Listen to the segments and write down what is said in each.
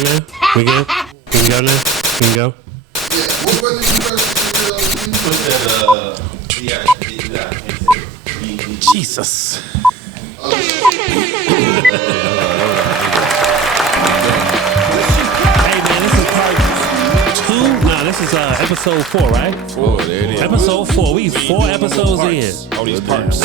right now? We good? We can go now? We can go? Jesus. Hey man, this is part 2. No, this is episode 4, right? 4, there it is. Episode 4. We 4 episodes in. All these parts.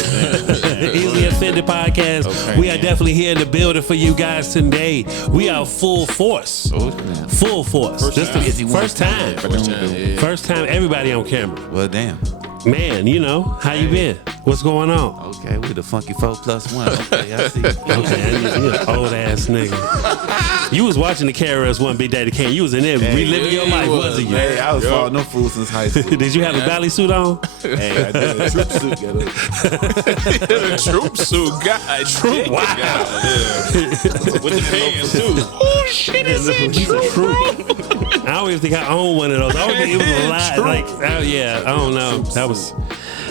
Easily Offended podcast. Okay, we are definitely here in the building for you guys today. We are full force. Full force. This is the first time. First time everybody on camera. Well, damn. Man, you know, how you been? What's going on? Okay, we the funky 4+1. Okay, I see. Okay, you an old ass nigga. You was watching the KRS One Big Daddy Kane. You was in there reliving your life, wasn't you? Hey, I was following no fool since high school. Did you have a ballet suit on? Hey, I did a troop suit. The troop suit guy. Troop. Wow. With the pants too. Oh shit, is it true? I don't even think I own one of those. I don't think it was a lot. Like, oh yeah, I don't know.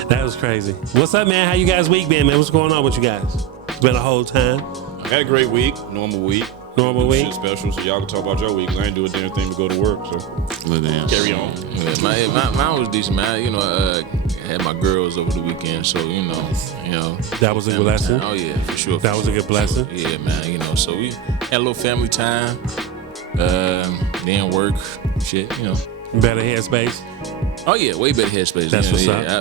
That was crazy. What's up, man? How you guys' week been, man? What's going on with you guys? It's been a whole time. I had a great week. Normal week. Normal week. Shit special, so y'all can talk about your week. I ain't do a damn thing to go to work, so carry on. Yeah, mine was decent, man. You know, I had my girls over the weekend, so you know. That was a good blessing. Oh yeah, for sure. That was a good blessing. Sure. Yeah, man. You know, so we had a little family time. Then work, shit. You know. Better headspace. Oh yeah, way better headspace. That's what's up. I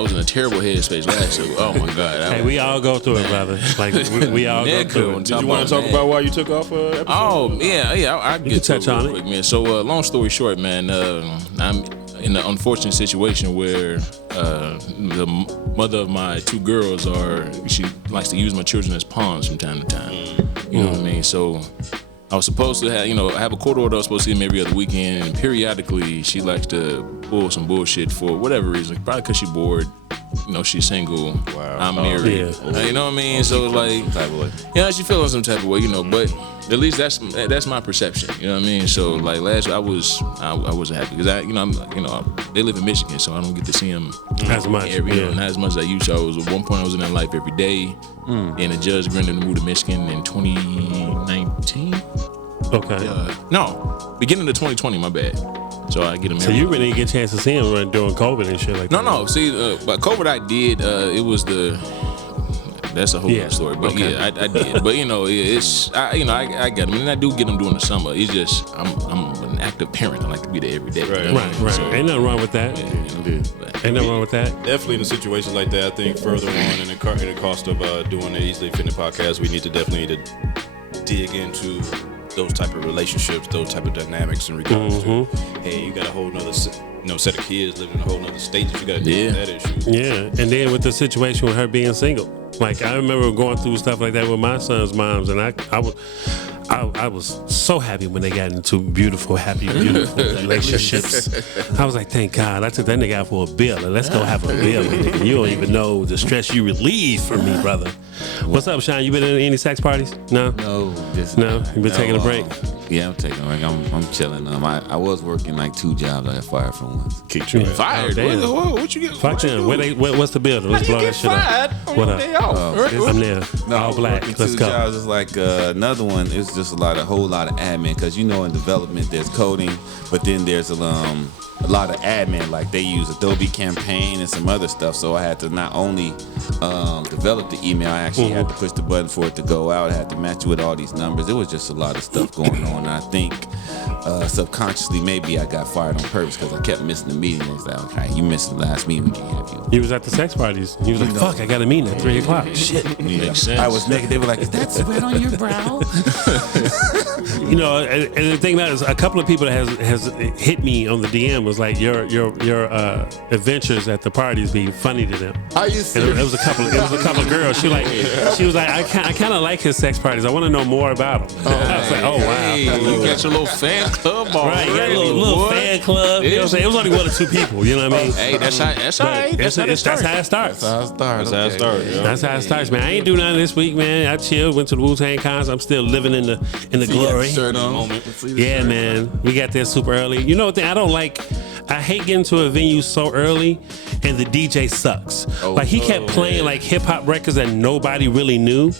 was in a terrible headspace last year. Oh my god. Hey, we all go through it, brother. Like we all go through it. Did you want to talk about why you took off episode? Oh yeah. I get touch on it, quick, man. So long story short, man, I'm in an unfortunate situation where the mother of my 2 girls she likes to use my children as pawns from time to time. You know what I mean? So I was supposed to have, I have a court order I was supposed to see him every other weekend, and periodically she likes to pull some bullshit for whatever reason, probably because she's bored. She's single. Wow. I'm married. Yeah. You know what I mean? So it's like, she feeling some type of way, but at least that's my perception. You know what I mean? So like last year I wasn't happy because they live in Michigan, so I don't get to see them as much. Not as much as I used to. At one point I was in their life every day, and the judge granted me to move to Michigan in 2019. Okay. No, beginning of 2020. My bad. So I get them. So you really didn't get a chance to see him during COVID and shit like that? No. See, but COVID I did. It was that's a whole other story. But okay. yeah, I did. But it's I got them, and I do get them during the summer. It's just I'm an active parent. I like to be there every day. Right. So, ain't nothing wrong with that. Ain't nothing wrong with that. Definitely in a situation like that, I think further on in the cost of doing the Easily Offended podcast, we need to definitely dig into those type of relationships, those type of dynamics in regards to, hey, you got a whole nother set of kids living in a whole nother state that you got to deal with that issue. Yeah, and then with the situation with her being single, like I remember going through stuff like that with my son's moms, and I was so happy when they got into beautiful relationships. I was like, thank God. I took that nigga out for a bill, and let's go have a bill. Nigga. You don't even know the stress you relieve from me, brother. What's up, Shawn? You been in any sex parties? No. No. You been taking a break? Yeah, I'm taking a break. I'm chilling. I was working like 2 jobs. I got fired from one. Keep you fired? Oh, what you get? Fuck them. What's the building? Let's blow that shit up. What up? I'm there. All black. Let's go. 2 jobs is like another one. It's just a whole lot of admin because in development there's coding, but then there's a lot of admin. Like they use Adobe Campaign and some other stuff. So I had to not only develop the email, I actually had to push the button for it to go out. I had to match with all these numbers. It was just a lot of stuff going on. And I think subconsciously maybe I got fired on purpose because I kept missing the meeting. It's like, okay, you missed the last meeting, we can't have you. You was at the sex parties. You was like, fuck, I got a meeting at 3 o'clock. Shit. Makes sense. I was naked. They were like, is that sweat on your brow? And the thing about it is, a couple of people that has hit me on the DM was like, your adventures at the parties be funny to them. Are you serious? It was a couple of girls. She was like, I kind of like his sex parties. I want to know more about them. I was like, oh wow. Hey, you got your little fan club, right? You got a little fan club. You know what I'm saying? It was only 1 or 2 people. You know what I mean? Hey, that's how it starts. That's how it starts. That's how it starts, man. I ain't do nothing this week, man. I chilled, went to the Wu-Tang concert. I'm still living in the glory. Shirt on. Yeah, man. We got there super early. You know what? I don't like I hate getting to a venue so early and the DJ sucks. Like he kept playing like hip hop records that nobody really knew.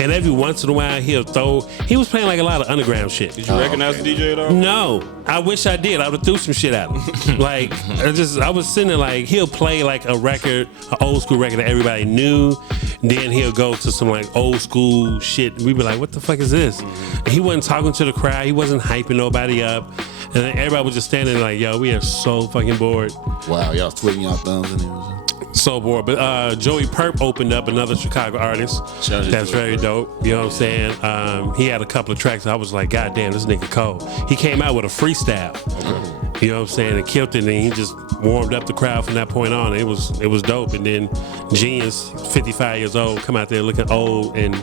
And every once in a while he was playing like a lot of underground shit. Did you recognize the DJ at all? No, I wish I did. I would have threw some shit at him. Like I was sitting there like he'll play like a record, an old school record that everybody knew. Then he'll go to some like old school shit. We'd be like, what the fuck is this? And he wasn't talking to the crowd. He wasn't hyping nobody up. And then everybody was just standing there like, yo, we are so fucking bored. Wow, y'all twiddling y'all thumbs and everything. So bored. But Joey Purp opened up, another Chicago artist. That's very dope. You know what I'm saying? He had a couple of tracks. I was like, God damn, this nigga cold. He came out with a freestyle. Okay. You know what I'm saying? And killed it, and he just warmed up the crowd from that point on. It was dope. And then Genius, 55 years old, come out there looking old and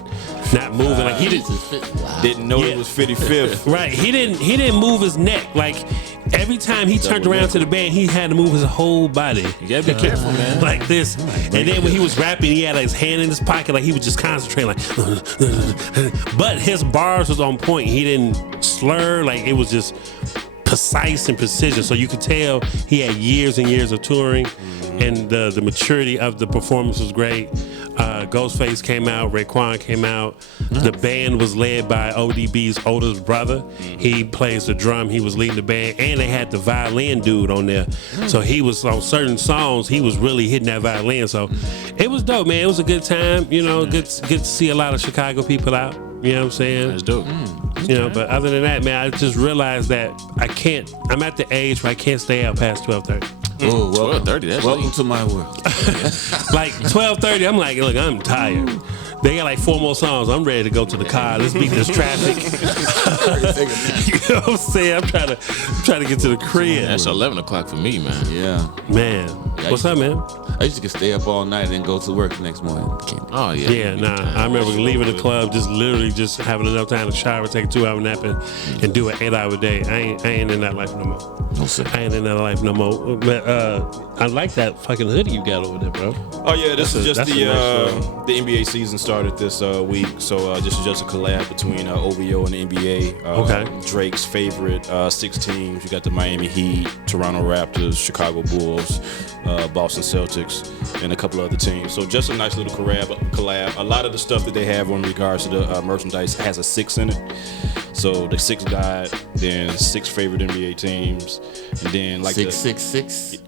not moving. Like he didn't know it was 55th. Right. He didn't move his neck. Like every time he turned around to the band, he had to move his whole body. You gotta be careful, man. Like this. And then when he was rapping, he had his hand in his pocket, like he was just concentrating, like. But his bars was on point. He didn't slur. Like it was just precise and precision. So you could tell he had years and years of touring, and the maturity of the performance was great. Ghostface came out, Raekwon came out. The band was led by ODB's oldest brother. He plays the drum. He was leading the band, and they had the violin dude on there. So he was on certain songs. He was really hitting that violin. So it was dope, man. It was a good time. You know, good to see a lot of Chicago people out. You know what I'm saying? That's dope. You know, but other than that, man, I just realized that I'm at the age where I can't stay out past 12:30. Oh, 12:30. That's welcome late. to my world. Like 12:30, I'm like, look, I'm tired. They got like 4 more songs. I'm ready to go to the car. Let's beat this traffic. You know what I'm saying? I'm trying to get to the crib. That's 11 o'clock for me, man. Yeah. Man, what's up, man? I used to stay up all night and then go to work the next morning. Oh yeah. Yeah, nah. I remember leaving the club, just literally just having enough time to shower, take a 2-hour nap, and do an 8-hour day. I ain't in that life no more. No, sir. I ain't in that life no more. But I like that fucking hoodie you got over there, bro. Oh yeah, this is just the nice NBA season started this week, so this is just a collab between OVO and the NBA. Okay. Drake's favorite 6 teams. You got the Miami Heat, Toronto Raptors, Chicago Bulls, Boston Celtics, and a couple other teams. So just a nice little collab. A lot of the stuff that they have in regards to the merchandise has a 6 in it. So the 6 guide, then 6 favorite NBA teams, and then like 666.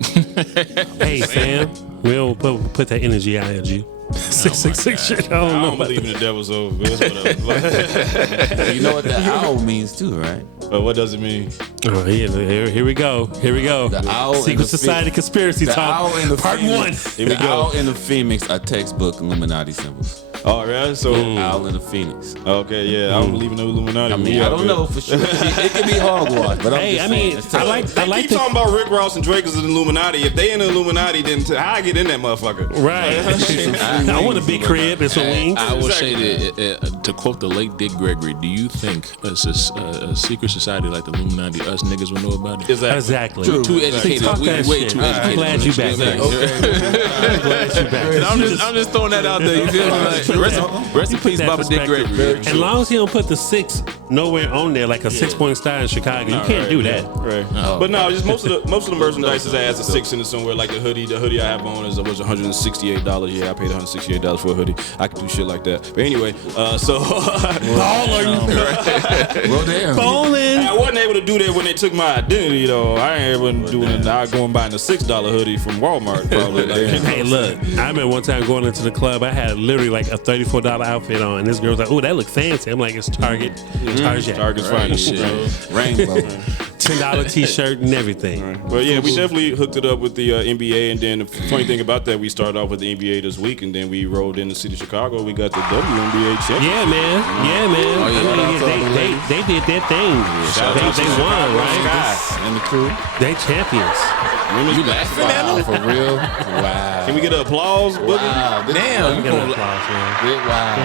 Hey, Sam, we don't put that energy out at you. 666 shit. I don't know. I don't believe in the devil's over. Whatever. You know what the owl means too, right? But what does it mean? Oh, yeah, here we go. The owl Secret Society Conspiracy the Talk. owl and the Part Phoenix. 1. Here we The go. owl and the Phoenix are textbook Illuminati symbols. Oh, yeah. So Owl and the Phoenix. okay, yeah. I don't believe in the Illuminati. I mean, I don't know for sure. It could be hogwash, but Hey, I mean, I like Keep the talking about Rick Ross and Drake as an Illuminati. If they in the Illuminati, then how I get in that motherfucker? right. I want a big crib and some wings. I will say that, to quote the late Dick Gregory, do you think a secret society like the Illuminati, us niggas would know about it? Exactly. Too educated. Talk We that way shit. too I'm educated. glad you back. I'm glad you back. I'm just throwing that out there. You feel me? Like, rest in peace, that Baba Dick perspective. Gregory. As long as he don't put the 6 nowhere on there, like a 6-point star in Chicago, you can't do that. Right. But no, just most of the merchandise has a 6 in it somewhere. Like the hoodie I have on was $168. Yeah, I paid $168 for a hoodie. I could do shit like that. But anyway, so Well, damn. Bowling. I wasn't able to do that when they took my identity though. I ain't able to do it. I go and buying a $6 hoodie from Walmart probably. Like, Hey, look, I remember one time going into the club, I had literally like a $34 outfit on, and this girl was like, "Oh, that look fancy." I'm like, "It's Target, Target, Target's finest shit. Rainbow. $10 T-shirt and everything." Well, yeah, we definitely hooked it up with the NBA, and then the funny thing about that, we started off with the NBA this week, and then we rolled in the city of Chicago. We got the WNBA champion. Yeah, man. I mean, they did their thing. They won, right? And the crew. They champions. You laughing at Wow, him? for real? Wow. Can we get an applause, Boogie? Wow. Damn. Give them applause, man. Wow.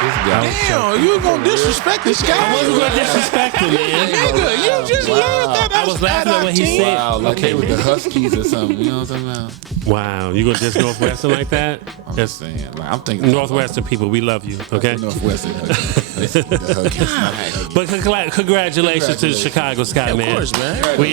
Damn, you gonna disrespect this guy? I wasn't gonna disrespect him, man. Nigga, you just learned that. I was laughing at what he said. Wow, like they with the Huskies or something. You know what I'm talking about? Wow, you gonna just Northwestern like that? I'm just saying. Like, I'm thinking Northwestern people, we love you. Okay. Northwestern. The Huskies. But congratulations to the Chicago Sky, man. Of course, man. We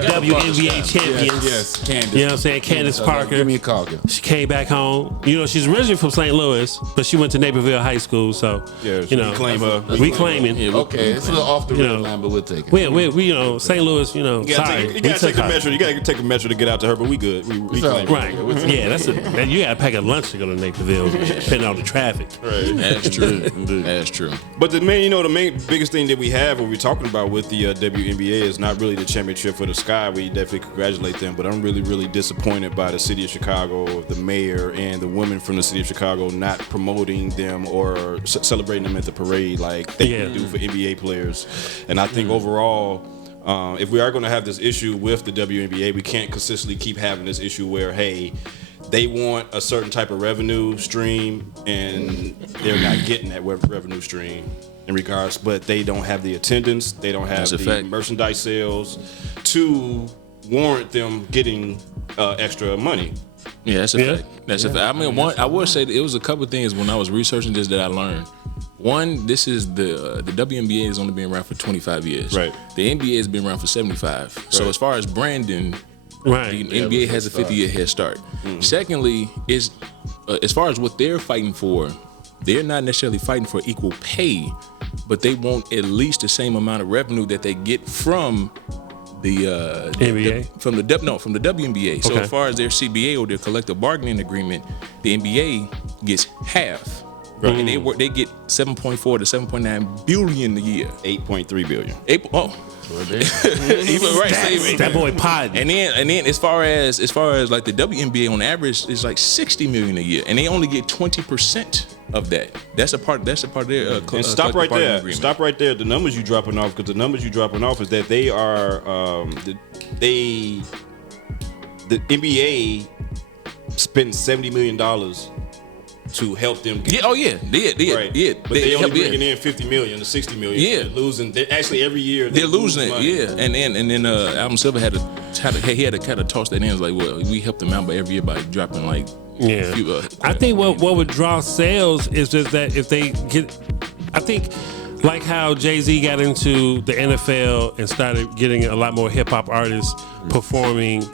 WNBA champions. Yes, Candace. You know what I'm saying? Candace Parker. Give me a call, girl. She came back home. You know, she's originally from St. Louis, but she went to Naperville High School. So, Yeah, you know, we claim her. We claiming. Okay, it's a little off the You red know, line, but we'll take it. We you know, St. Louis, you know, You gotta take a metro. You gotta take a metro to get out to her, but we good. We claim her. Right. Yeah, you gotta pack a lunch to go to Naperville, depending on the traffic. Right. That's true. That's true. But the main biggest thing that we have, what we're talking about with the WNBA, is not really the championship for the Sky. We definitely congratulate them, but I'm really, really disappointed by the city of Chicago, the mayor, and the women from the city of Chicago not promoting them or celebrating them at the parade like they do for NBA players. And I think overall, if we are going to have this issue with the WNBA, we can't consistently keep having this issue where, hey, they want a certain type of revenue stream and they're not getting that revenue stream in regards, but they don't have the attendance, they don't have the merchandise sales to warrant them getting extra money. Yeah, that's a fact. That's a fact. I mean, I would say that it was a couple of things when I was researching this that I learned. One, this is the WNBA has only been around for 25 years. Right. The NBA has been around for 75. Right. So as far as branding, the NBA has a 50-year head start. Mm-hmm. Secondly, is as far as what they're fighting for, they're not necessarily fighting for equal pay, but they want at least the same amount of revenue that they get from the NBA? From the WNBA. So as far as their CBA or their collective bargaining agreement, the NBA gets half. Right. And they get 7.4 to 7.9 billion a year. 8.3 billion. Even right, that boy pod. And then as far as like the WNBA on average is like 60 million a year, and they only get 20% of that. That's a part of their and stop right there. Agreement. Stop right there. The numbers you dropping off, because the numbers you dropping off is that they are the NBA spent $70 million to help them get right. But they only bringing in 50 million to 60 million. Yeah. They're losing. Actually, every year they're losing it. Money. Yeah. And then Adam Silver had to kind of toss that in. It was like, well, we helped them out by every year by dropping like a few, I think what would draw sales is just that if they get, I think like how Jay-Z got into the NFL and started getting a lot more hip hop artists performing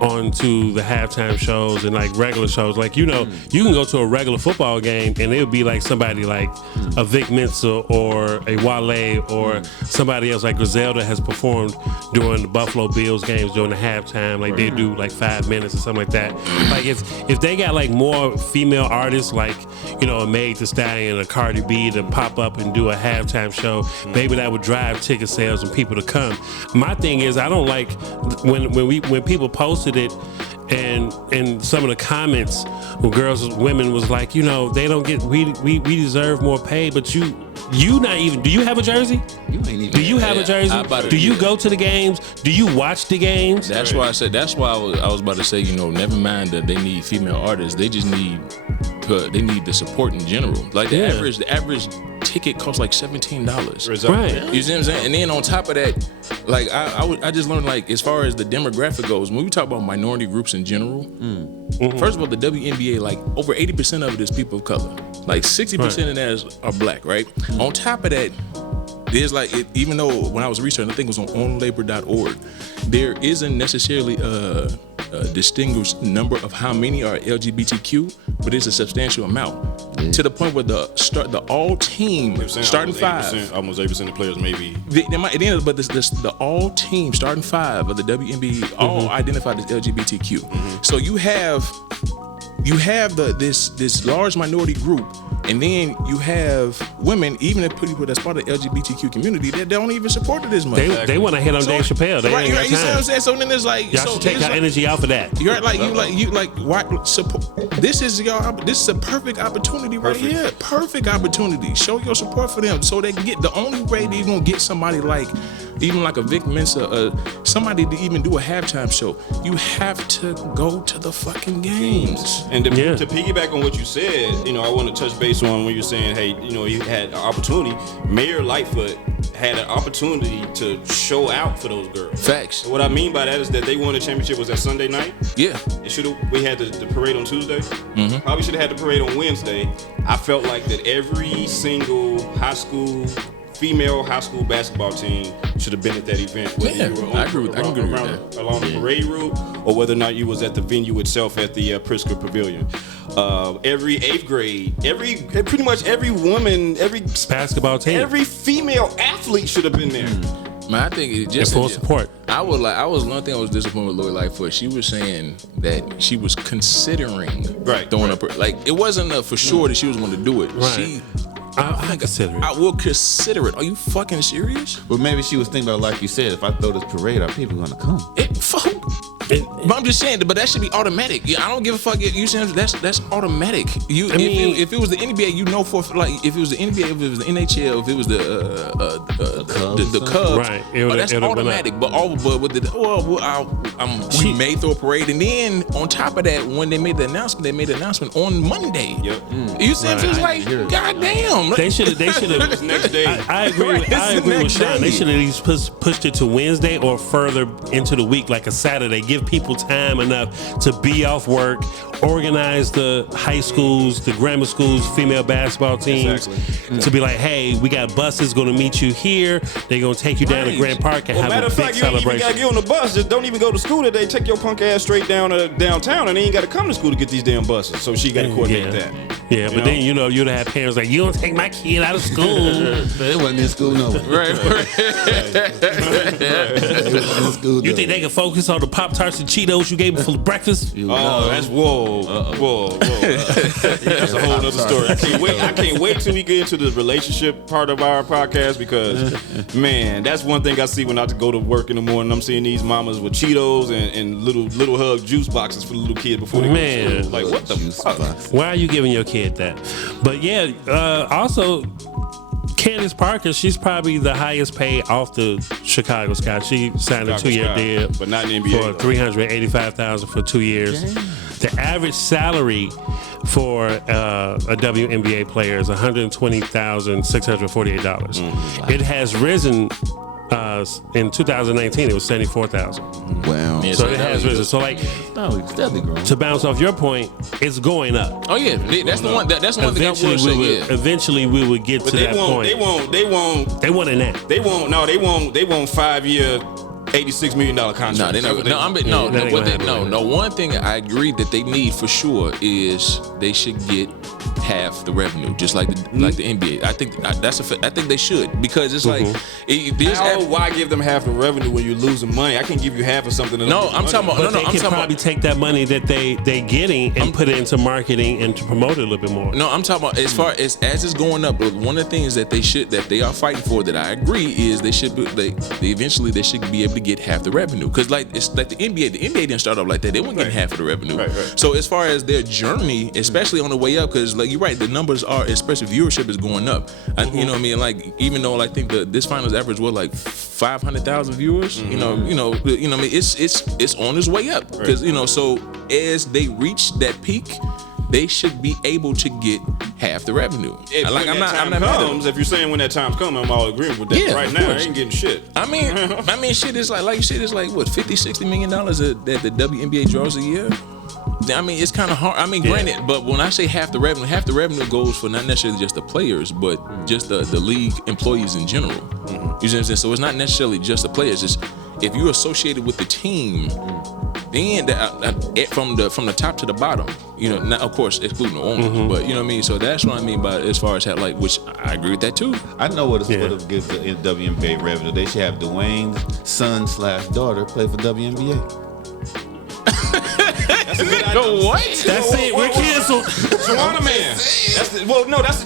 onto the halftime shows and like regular shows. Like, you know, you can go to a regular football game and it would be like somebody like a Vic Mensa or a Wale or somebody else like Griselda has performed during the Buffalo Bills games during the halftime. Like they do like 5 minutes or something like that. Like if they got like more female artists like, you know, a Meg Thee Stallion or Cardi B to pop up and do a halftime show, maybe that would drive ticket sales and people to come. My thing is, I don't like when people posted it and some of the comments when women was like, you know, they don't get, we deserve more pay, but you not even, do you have a jersey? You ain't even. Do you have a jersey? Do you go to the games? Do you watch the games? That's why I said, I was about to say, you know, never mind that they need female artists, they just need the support in general. Like the average ticket costs like $17. Right. You see what I'm saying? And then on top of that, like I just learned, like, as far as the demographic goes, when we talk about minority groups in general, first of all, the WNBA, like over 80% of it is people of color. Like 60% of that are black, right? On top of that, there's like, even though when I was researching, I think it was on onlabor.org, there isn't necessarily a distinguished number of how many are LGBTQ, but it's a substantial amount. To the point where the all team starting five, almost 8% of players maybe. But the all team starting five of the WNBA all identified as LGBTQ. So you have this large minority group, and then you have women, even if people that's part of the LGBTQ community, that don't even support it as much. They want to hit on Dave Chappelle. They ain't got time. You see what I'm saying? So then it's like, y'all should take your energy out for that. You're right, why support? This is a perfect opportunity right here. Perfect opportunity. Show your support for them so they can get. The only way they're gonna get somebody like even like a Vic Mensa, somebody to even do a halftime show, you have to go to the fucking games. And to piggyback on what you said, I want to touch base on when you're saying, hey, you had an opportunity. Mayor Lightfoot had an opportunity to show out for those girls. Facts. And what I mean by that is that they won the championship was that Sunday night. Yeah. We had the parade on Tuesday. Mm-hmm. Probably should have had the parade on Wednesday. I felt like that every single female high school basketball team should have been at that event. Whether you were along the parade route or whether or not you was at the venue itself at the Pritzker Pavilion. Every 8th grade, pretty much every woman, every basketball team, every female athlete should have been there. Man, I think it just full support. One thing I was disappointed with Lori Lightfoot. She was saying that she was considering throwing up. Like it wasn't for sure that she was going to do it. Right. I consider it. I will consider it. Are you fucking serious? Well, maybe she was thinking about, like you said, if I throw this parade, are people gonna come? But I'm just saying, but that should be automatic. I don't give a fuck. You saying that's automatic. If it was the NBA, for like if it was the NBA, if it was the NHL, if it was the Cubs, right? That's automatic. We may throw a parade, and then on top of that, when they made the announcement on Monday. Yep. You see, it's like, goddamn. They should have. Next day. I agree with Shawn. They should have at least pushed it to Wednesday or further into the week, like a Saturday. Give people time enough to be off work, organize the high schools, the grammar schools, female basketball teams to be like, hey, we got buses going to meet you here. They're going to take you down to Grand Park and have a big celebration. You ain't even got to get on the bus. Just don't even go to school today. Take your punk ass straight down to downtown, and they ain't got to come to school to get these damn buses. So she got to coordinate that. Yeah, but then you'd have parents like, you don't take my kid out of school. It wasn't in school, no. Right. You think they can focus on the Pop-Tarts and Cheetos you gave them for breakfast? That's whoa. That's a whole other story. I can't wait till we get into the relationship part of our podcast because, man, that's one thing I see when I go to work in the morning. I'm seeing these mamas with Cheetos and little hug juice boxes for the little kids before they go to school. Like, what the fuck? Why are you giving your kid that? But yeah, also Candace Parker, she's probably the highest paid off the Chicago Sky. She signed a 2-year deal, but not in the NBA, for $385,000 for 2 years. Dang. The average salary for a WNBA player is $120,648. Wow. It has risen. In 2019, it was $74,000. Wow! So it has risen. So like, steadily growing. To bounce off your point, it's going up. Oh yeah, that's the one. That's the one thing I will say. Eventually, we would get to that point. They won't. They want it now. They won't. No, they won't. They want 5-year. $86 million contract. No, they never. No. One thing I agree that they need for sure is they should get half the revenue, just like the NBA. I think I think they should because it's like why give them half the revenue when you're losing money? I can give you half of something. No, I'm talking about. They can probably take that money that they getting and put it into marketing and to promote it a little bit more. No, I'm talking about as far as it's going up. One of the things that they are fighting for that I agree is they eventually they should be able to get half the revenue because it's like the NBA didn't start off like that. They weren't getting half of the revenue. Right. So as far as their journey, especially on the way up, because like you're right, the numbers are, especially viewership is going up. You know what I mean? Like even though I think this finals average was like 500,000 viewers. You know what I mean? It's on its way up because so as they reach that peak, they should be able to get half the revenue. If you're saying when that time's coming, I'm all agreeing with that. Yeah, right now, I ain't getting shit. I mean, shit is like you said, it's like what $50-60 million that the WNBA draws a year. I mean, it's kind of hard. I mean, granted, but when I say half the revenue goes for not necessarily just the players, but just the league employees in general. You see what I'm saying? So it's not necessarily just the players. It's if you're associated with the team. Then from the top to the bottom, now, of course excluding the owners, but you know what I mean. So that's what I mean by as far as how, which I agree with that too. I know what it gives the WNBA revenue. They should have Dwayne's son/daughter play for WNBA. That's a good idea. What? That's it. We're canceled. Joanna Man. That's the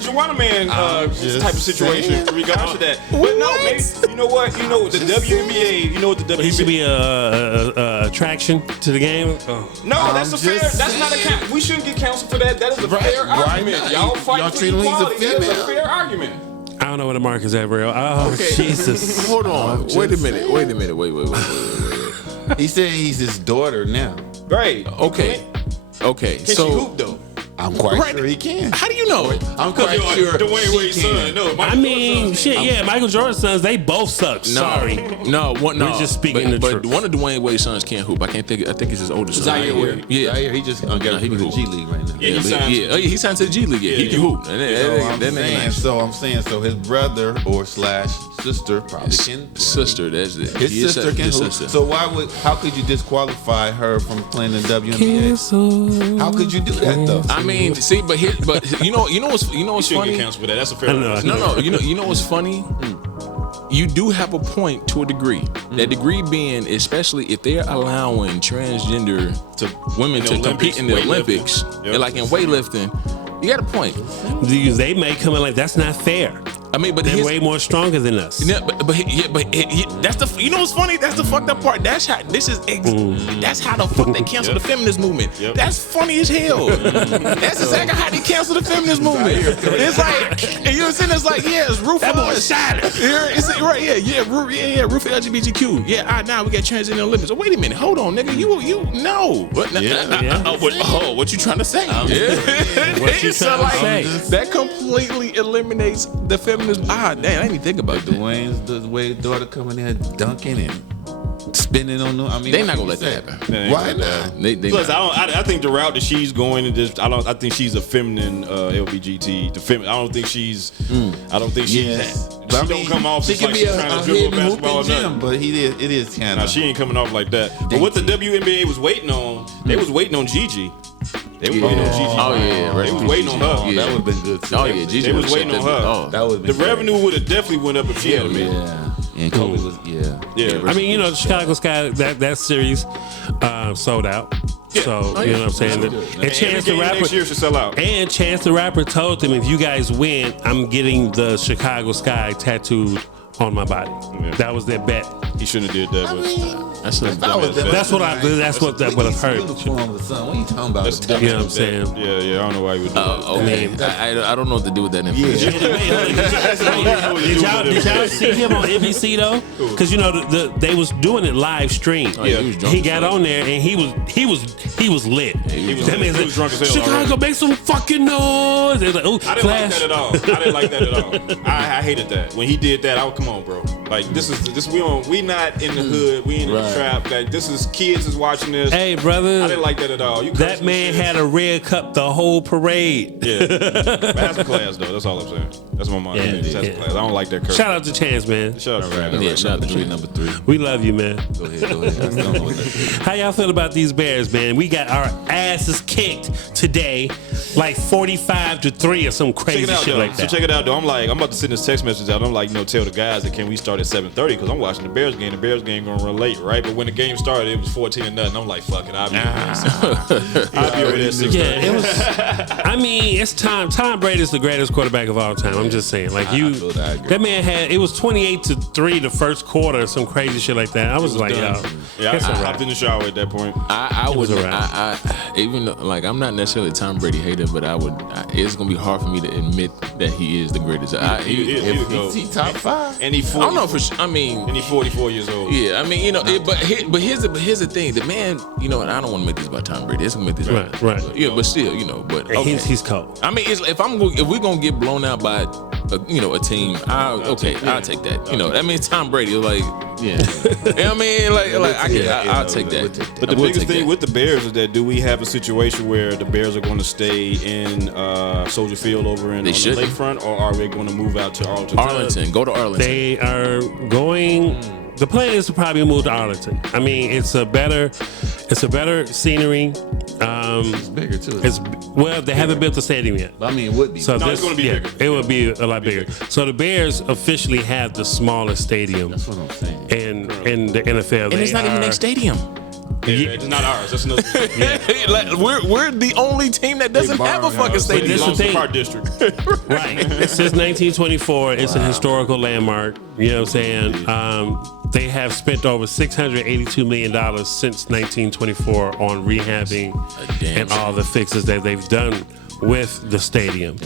Joanna Man type of situation. Regardless of that. But no, maybe, you know what? The WNBA. You know what the WNBA? He should be a attraction to the game. No, that's not a. We shouldn't get canceled for that. That is a fair argument. Y'all fight for equality. That's a fair argument. I don't know where the mark is at, real. Oh, Okay. Jesus. Hold on. Wait a minute. Wait. He said he's his daughter now. Right. Okay. Okay. Can she So hoop though? I'm quite Right. sure he can. how do you know? I'm quite sure Dwayne she Wade's can. son. No, I Michael mean, Jordan's son. shit, yeah, Michael Jordan's sons, they both suck. Sorry. No. We're just speaking the but truth. one of Dwayne Wade's sons can't hoop. I think it's his oldest son. Zaire Wade. Yeah. Zaire, he just got he to can the hoop. G League right now. Yeah, he signed. He signed to the G League. Yeah, he can hoop. So I'm saying, so his brother or slash sister probably can. Sister, that's it. His sister can hoop. So how could you disqualify her from playing in the WNBA? How could you do that though? I mean, see, but you know what's He shouldn't funny? get canceled for that. That's a fair. know. No, you know what's funny? You do have a point to a degree. That degree being, especially if they're allowing transgender women to compete in the Olympics, Yep. like in weightlifting, you got a point. They may come in like, that's not fair. I mean, but They're way more stronger than us. yeah, but that's the you know what's funny? That's the fucked up part. That's how that's how the fuck they cancel the feminist movement. Yep. That's funny as hell. That's exactly how they cancel the feminist movement. It's like you know what I'm saying? It's like it's Rufus. That boy shot it. It's right, Rufus LGBTQ. Now we got trans in the Olympics. Oh, wait a minute, hold on, nigga. You no. What? What you trying to say? What you trying to say? That completely eliminates the feminist. Damn, I didn't even think about that. Dwayne's Wade's daughter coming in dunking and spinning on them. I mean, They not gonna let that happen. Why not? They Plus, not. I think the route that she's going and just I think she's a feminine LBGT. I don't think she's. I don't think she's. Yes. She don't come off She just can like be she's a trying to dribble a hidden basketball or hooping nothing. gym, but it is kind Nah, of. she ain't coming off like that. But what the WNBA was waiting on, they was waiting on Gigi. They was waiting on Gigi. Oh, yeah, right. They was waiting on her. Oh, that would have been good too. Oh yeah, Gigi They was would've waiting shut on that- her. Oh, That would The revenue would have definitely went up if she had made it. Yeah. And Kobe was Yeah. I mean, the Chicago Sky, that series sold out. So, you know what I'm saying? And Chance the game Rapper. next year should sell out. And Chance the Rapper told them, if you guys win, I'm getting the Chicago Sky tattooed on my body. Yeah. That was their bet. He shouldn't have did that, but that's a That's what I've heard. Uniform or something. What are you talking about? that's You know what I'm saying? Yeah. I don't know why he would do that. okay. I don't know what to do with that information. Did y'all see him on NBC though? Because you know they was doing it live stream. Yeah. He was drunk He as got fuck. on there and he was lit. He was That man said, drunk as hell Chicago, already. make some fucking noise. They was like, ooh, I didn't Flash. like that at all. I didn't like that at all. I hated that. When he did that, come on, bro. Like this we not in the hood, we in the trap. Like this is kids is watching this. Hey, brother. I didn't like that at all. You That cursing man shit. had a red cup the whole parade. Yeah. But have some class though. That's all I'm saying. That's my mind. Yeah, Just have some yeah. class. I don't like that curse. Shout out to Chance, man. Shout out to Chance. Yeah, shout out to Number three. We love you, man. Go ahead. I still don't know what that is. How y'all feel about these Bears, man? We got our asses kicked today, like 45-3 or some Check crazy it out, shit though. like that. So check it out, though. I'm about to send this text message out. I'm like, tell the guys that can we start at 7:30 because I'm watching the Bears game. The Bears game gonna run late, right? But when the game started, it was 14-0. I'm like, fuck it, I'll be over there at 6:30. Yeah, it was. I mean, it's Tom. Tom Brady is the greatest quarterback of all time. I'm just saying, like I agree. that man had. It was 28-3 the first quarter, or some crazy shit like that. I was like, yo, Yeah, it's I a hopped wrap. in the shower at that point. I would. a wrap. I even though, like I'm not necessarily a Tom Brady hater, but it's gonna be hard for me to admit that he is the greatest. He the GOAT. Is he top 5? And he 40, I don't know for sure. I mean, and he 44 years old. yeah. I mean, you know, but here's the thing. The man, you know, and I don't want to make this about Tom Brady. It's gonna make this Right. Yeah, but still, you know, but okay. He's cold. I mean, if we're gonna get blown out by a team, I'll take that. You know, that means Tom Brady, like, Yeah. you know what I mean, I'll take that. But the biggest thing with the Bears is that do we have a situation where the Bears are going to stay in Soldier Field over on the lakefront, or are we going to move out to Arlington? Arlington, go to Arlington. They are going. The plan is to probably move to Arlington. I mean, it's a better scenery. It's bigger too. They haven't built the stadium yet. I mean, it would be. So No, it's gonna be bigger. It would be a lot bigger. So the Bears officially have the smallest stadium That's what I'm saying. in the NFL. and it's not even their stadium. Yeah, it's not ours. That's another thing. Like, we're the only team that doesn't have a fucking stadium. This is the thing. Park District. Right. Since 1924, it's a historical landmark. You know what I'm saying? They have spent over $682 million since 1924 on rehabbing and all the fixes that they've done with the stadium.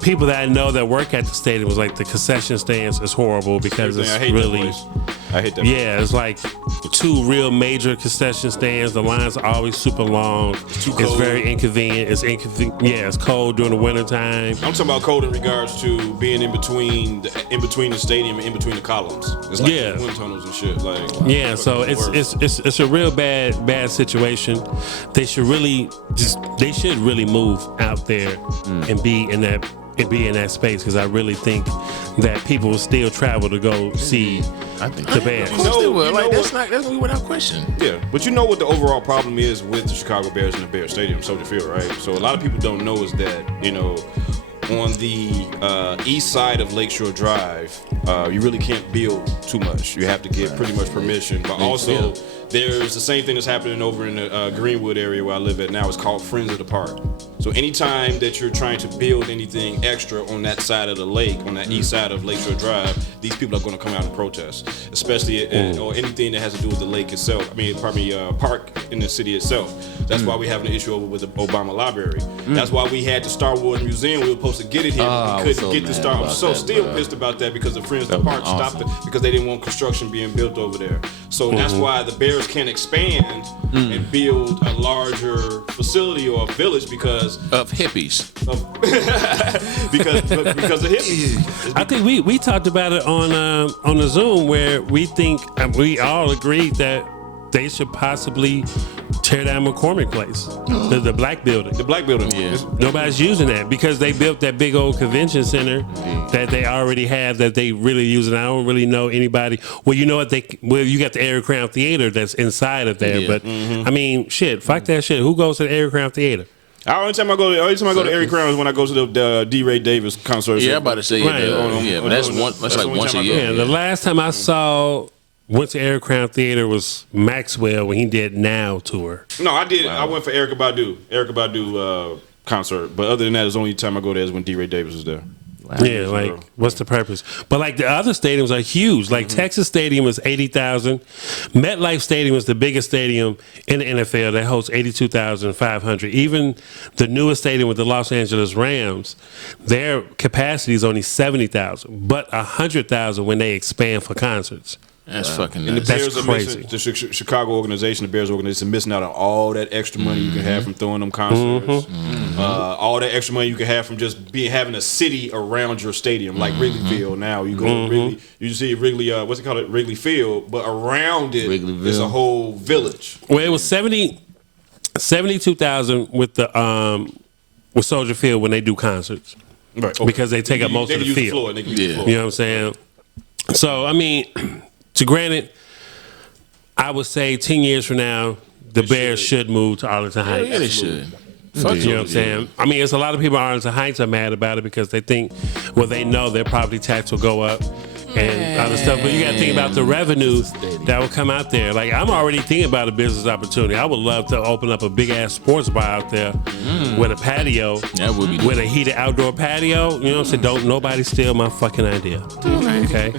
People that I know that work at the stadium was like the concession stands is horrible because it's really. I hate that. Yeah, it's like 2 real major concession stands. The lines are always super long. It's very inconvenient. It's inconvenient. Yeah, it's cold during the wintertime. I'm talking about cold in regards to being in between the stadium and in between the columns. It's like wind tunnels and shit. Like so it's a real bad situation. They should really move out there and be in that space, because I really think that people will still travel to go see the Bears. Of course they will. That's gonna be without question. Yeah, but you know what the overall problem is with the Chicago Bears and the Bears Stadium, Soldier Field, right? So a lot of people don't know is that, on the east side of Lakeshore Drive, you really can't build too much. You have to get pretty much permission. But also, there's the same thing that's happening over in the Greenwood area where I live at now. It's called Friends of the Park. So anytime that you're trying to build anything extra on that side of the lake, on that east side of Lakeshore Drive, these people are going to come out and protest, especially or anything that has to do with the lake itself. Park in the city itself. That's why we have an issue over with the Obama Library. That's why we had the Star Wars Museum. We were supposed to get it here, but we couldn't get the Star. I'm still pissed about that because the Friends of the Park stopped it because they didn't want construction being built over there. So that's why the Bears can't expand and build a larger facility or a village because of hippies. because of hippies. I think we talked about it on the Zoom where we think we all agreed that they should possibly tear down McCormick Place, the black building. The black building. Yeah. Nobody's using that because they built that big old convention center that they already have that they really use. And I don't really know anybody. Well, you know what? You got the Air Crown Theater that's inside of there. Yeah. But I mean, fuck that shit. Who goes to the Air Crown Theater? The only time I go to Air Crown is when I go to the D. Ray Davis concert. Yeah, I'm about to say but that's like once a year. Yeah, the last time I went to Air Crown Theater was Maxwell when he did Now tour. No, I did. Wow. I went for Erykah Badu concert. But other than that, the only time I go there is when D. Ray Davis was there. Wow. Yeah, what's the purpose? But like the other stadiums are huge. Like Texas Stadium is 80,000. MetLife Stadium is the biggest stadium in the NFL that hosts 82,500. Even the newest stadium with the Los Angeles Rams, their capacity is only 70,000, but 100,000 when they expand for concerts. That's fucking nuts. And the Bears are crazy. The Chicago organization, the Bears organization, missing out on all that extra money you can have from throwing them concerts. All that extra money you can have from just having a city around your stadium, like Wrigley Field. Now you go to Wrigley, you see Wrigley, Wrigley Field, but around it is a whole village. Well, it was 72,000 with the with Soldier Field when they do concerts, right? Okay. Because they take up most of the field. You know what I'm saying? So I mean. To granted, I would say 10 years from now, the Bears should move to Arlington Heights. Yeah, they should. You know what I'm saying? I mean, it's a lot of people in Arlington Heights are mad about it because they think, they know their property tax will go up and other stuff. But you got to think about the revenue that will come out there. Like, I'm already thinking about a business opportunity. I would love to open up a big-ass sports bar out there with a patio, with a heated outdoor patio. You know what I'm saying? Don't nobody steal my fucking idea. Okay?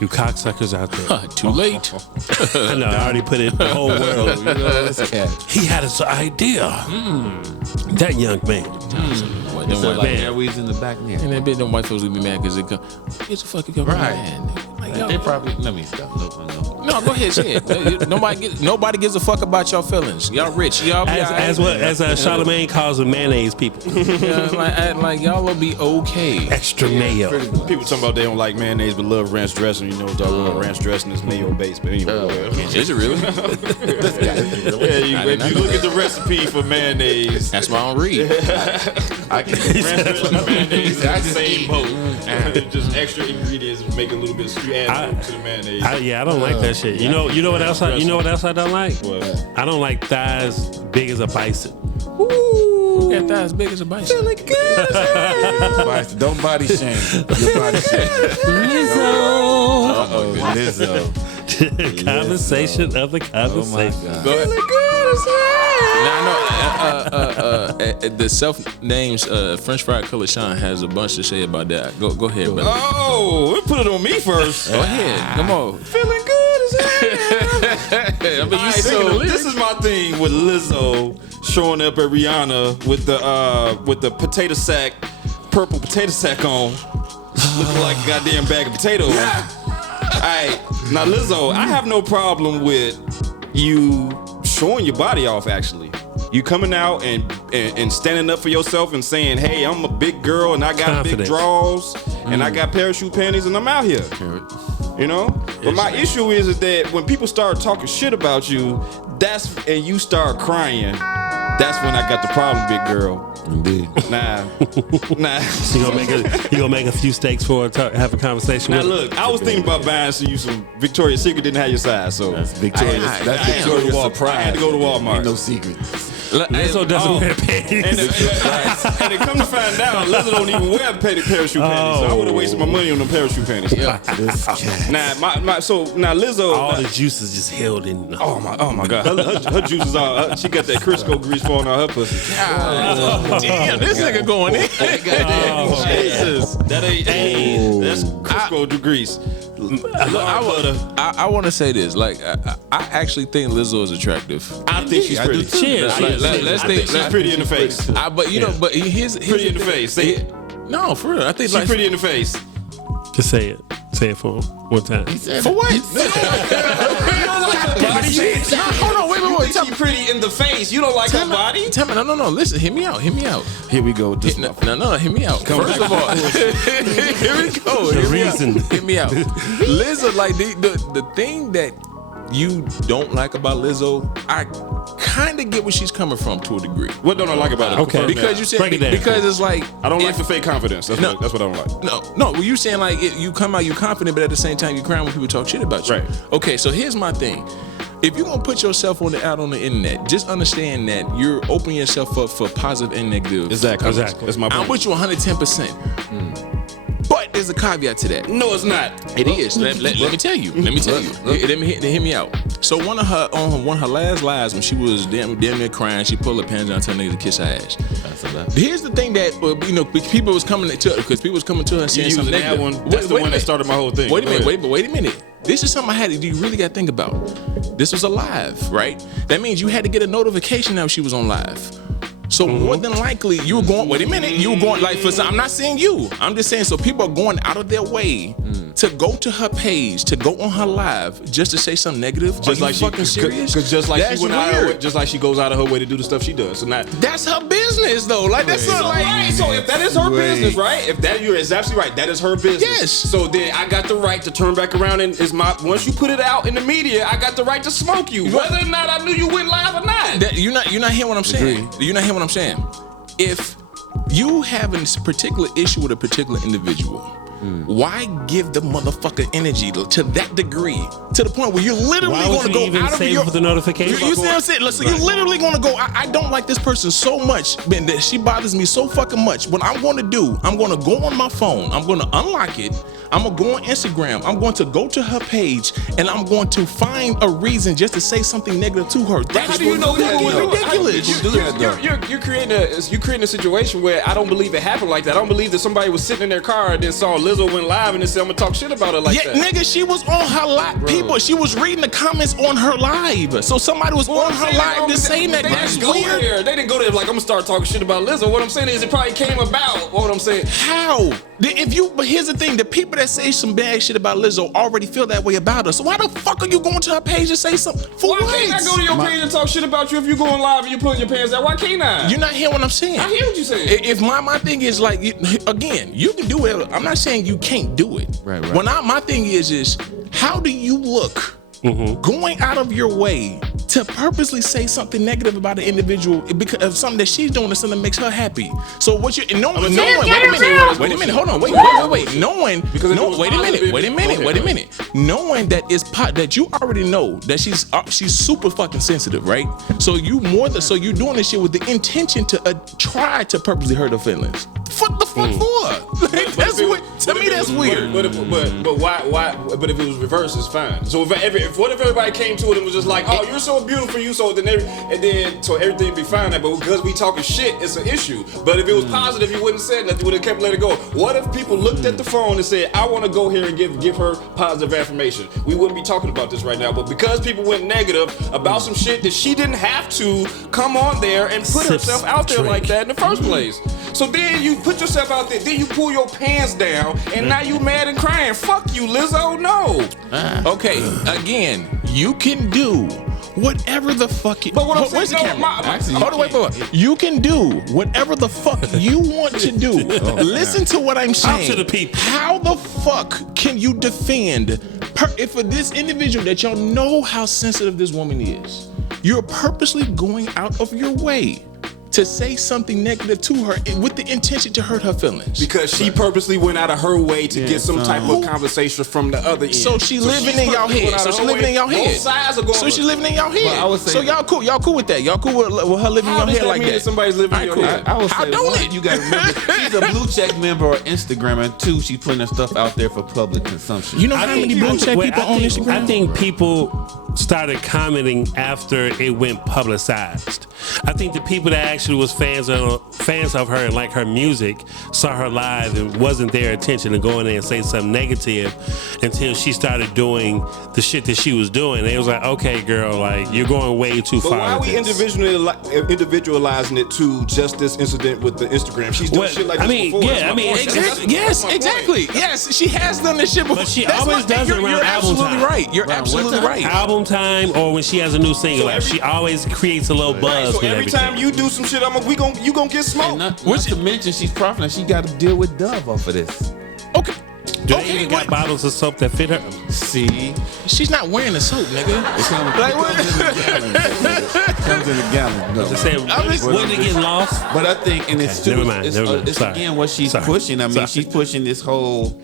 You cocksuckers out there. Too late. I know, I already put it in the whole world. You know, he had his idea. That young man. Airways in the back there. And that bitch, them white folks would be mad because it come. Get the fucking come right. Like, they probably. Let me stop. No, go ahead, say it. Nobody gives a fuck about your feelings. Y'all rich. Y'all be as Charlamagne calls them mayonnaise people. like y'all will be okay. Extra mayo. People talking about they don't like mayonnaise but love ranch dressing. You know, ranch dressing is mayo based. But anyway, is it really? If you look at the recipe for mayonnaise, that's why I don't read. I can ranch dressing and mayonnaise. I just same boat. Just extra ingredients make it a little bit sweet. Add to the mayonnaise. I don't like that shit. You know what else? You know what else I don't like? What? I don't like thighs big as a bison. Who got thighs big as a bison? Feeling good. Don't body shame. Your body shame. Lizzo. Lizzo. Conversation of the conversation. Oh my God. Go ahead. Now, I know the self-named French Fried Color Shawn has a bunch to say about that. Go ahead, brother. Oh, put it on me first. Go ahead. Come on. Feeling good as hell. So this is my thing with Lizzo showing up at Rihanna with the potato sack, purple potato sack on, looking like a goddamn bag of potatoes. Alright, now Lizzo, I have no problem with you showing your body off. Actually, you coming out and standing up for yourself and saying, "Hey, I'm a big girl and I got big draws and I got parachute panties and I'm out here." You know, but my issue is that when people start talking shit about you, and you start crying, that's when I got the problem, big girl. Indeed. Nah. You gonna make a few steaks for her, have a conversation Now with her? look, I was thinking about buying you some Victoria's Secret. Didn't have your size, so That's Victoria's. I That's had to go to Victoria's Walmart. surprise. I had to go to Walmart. Ain't no secret. Lizzo doesn't wear panties. And it come to find out, Lizzo don't even wear parachute panties, so I would have wasted my money on them parachute panties. This cat. Now Lizzo, All the juices just held in. oh my God, her juices are. She got that Crisco grease falling on her pussy. Damn, this nigga going in. Jesus, that ain't. That's Crisco grease. I want to say this. Like, I actually think Lizzo is attractive. I think she's pretty. Let's think. She's pretty in the face. But you know, but here's Pretty in the face. Say it. No, for real. I think She's like pretty in the face. Just say it. Say it for him one time. for what? Hold on, wait. She's pretty in the face. You don't like her body? Tell me, no. Listen, hear me out. Here we go. This No, hear me out. First of all, here we go. Hear me out. Lizzo, like the thing that you don't like about Lizzo, I kind of get where she's coming from to a degree. What don't I like about it? Okay. Because you said Break it down. because it's like I don't like the fake confidence. That's what I don't like. No. Well, you saying like you come out, you confident, but at the same time you crying when people talk shit about you. Right. Okay, so here's my thing. If you're gonna put yourself out on the internet, just understand that you're opening yourself up for positive and negative. Exactly. Exactly. That's my point. I'm with you 110%. But there's a caveat to that. No, it's not. It is. Let me tell you. Let me hear me out. So on one of her last lives, when she was damn near crying, she pulled her pants down to her nigga to kiss her ass. Here's the thing that people was coming to her and saying something that negative. one. That's the one that started my whole thing. Wait a minute. This is something you really got to think about. This was a live, right? That means you had to get a notification that she was on live. So more than likely, you were going. Wait a minute, you were going like for some. I'm not saying you. I'm just saying. So people are going out of their way to go to her page, to go on her live, just to say something negative. Just like fucking serious. Because just like that's she went out of her way, weird. just like she goes out of her way to do the stuff she does. So not. That's her business, though. Like that's not like. Right. So if that is her business, right? If that you're exactly right, that is her business. Yes. So then I got the right to turn back around and once you put it out in the media, I got the right to smoke you, whether or not I knew you went live or not. You're not hearing what I'm saying. You're not hearing what I'm saying. If you have a particular issue with a particular individual, why give the motherfucker energy to that degree? To the point where you're literally going to go out of your... for the notification? You see what I'm saying? Listen, you're literally going to go, I don't like this person so much, man, that she bothers me so fucking much. What I'm going to do, I'm going to go on my phone, I'm going to unlock it, I'm going to go on Instagram, I'm going to go to her page, and I'm going to find a reason just to say something negative to her. How do you know that? Ridiculous. You're creating a situation where I don't believe it happened like that. I don't believe that somebody was sitting in their car and then saw Lizzo went live and then said, I'm gonna talk shit about her like that. Nigga, she was on her live. People, she was reading the comments on her live. So somebody was on her live to say that. That's weird. They didn't go there like, I'm gonna start talking shit about Lizzo. What I'm saying is it probably came about. What I'm saying. How? But here's the thing: the people that say some bad shit about Lizzo already feel that way about her. So why the fuck are you going to her page and say something? For what? Why can't I go to your page and talk shit about you if you going live and you pulling your pants out? Why can't I? You're not hearing what I'm saying. I hear what you're saying. If my thing is like, again, you can do it. I'm not saying you can't do it. Right. My thing is how do you look going out of your way to purposely say something negative about an individual because of something that she's doing or something that makes her happy? So what you wait a minute, hold on, wait, knowing that that you already know that she's super fucking sensitive, right? So you're doing this shit with the intention to try to purposely hurt her feelings. What the fuck for? That's weird. To me, that's weird. But why? But if it was reversed, it's fine. So if everybody came to it and was just like, oh, you're so so beautiful for you, so everything be fine. But because we talking shit, it's an issue. But if it was positive, you wouldn't have said nothing. You would have kept letting it go. What if people looked at the phone and said, I want to go here and give her positive affirmation? We wouldn't be talking about this right now. But because people went negative about some shit that she didn't have to come on there and put herself out there like that in the first place. So then you put yourself out there, then you pull your pants down, and now you mad and crying. Fuck you, Lizzo. No. Okay, again, you can do whatever the fuck you... But what I'm saying, where's the camera? Hold on, wait. You can do whatever the fuck you want to do. Listen to what I'm saying. Out to the people. How the fuck can you defend if for this individual that y'all know how sensitive this woman is, you're purposely going out of your way to say something negative to her with the intention to hurt her feelings? Because she purposely went out of her way to get some type of conversation from the other end. So she living in y'all head. So she living in y'all head. Both sides are going. So she living in y'all head. Well, I would say so y'all cool. Y'all cool with that. Y'all cool with her living in your head like that. Somebody's living in your head. I would say How don't one, it? you gotta remember she's a blue check member or Instagram, and two, she's putting her stuff out there for public consumption. You know how many blue check people on Instagram? I think people started commenting after it went publicized. I think the people that actually was fans of her and like her music saw her live and wasn't their attention to go in there and say something negative until she started doing the shit that she was doing. It was like, okay, girl, like you're going way too far. But why are we individualizing it to just this incident with the Instagram? She's doing shit like this before. Exactly. Yes, she has done this shit before. But she always does it around album time. You're absolutely right. Album time or when she has a new single out, she always creates a little buzz. So every time you do some shit, you gonna get smoked. Not to mention she's profiting. She got to deal with Dove off of this. Okay. Do they even got bottles of soap that fit her? See, she's not wearing the soap, nigga. it comes in a gallon. No. Just saying, wouldn't it get lost? But I think, and it's too. Never mind. It's again what she's pushing. I mean, she's pushing this whole.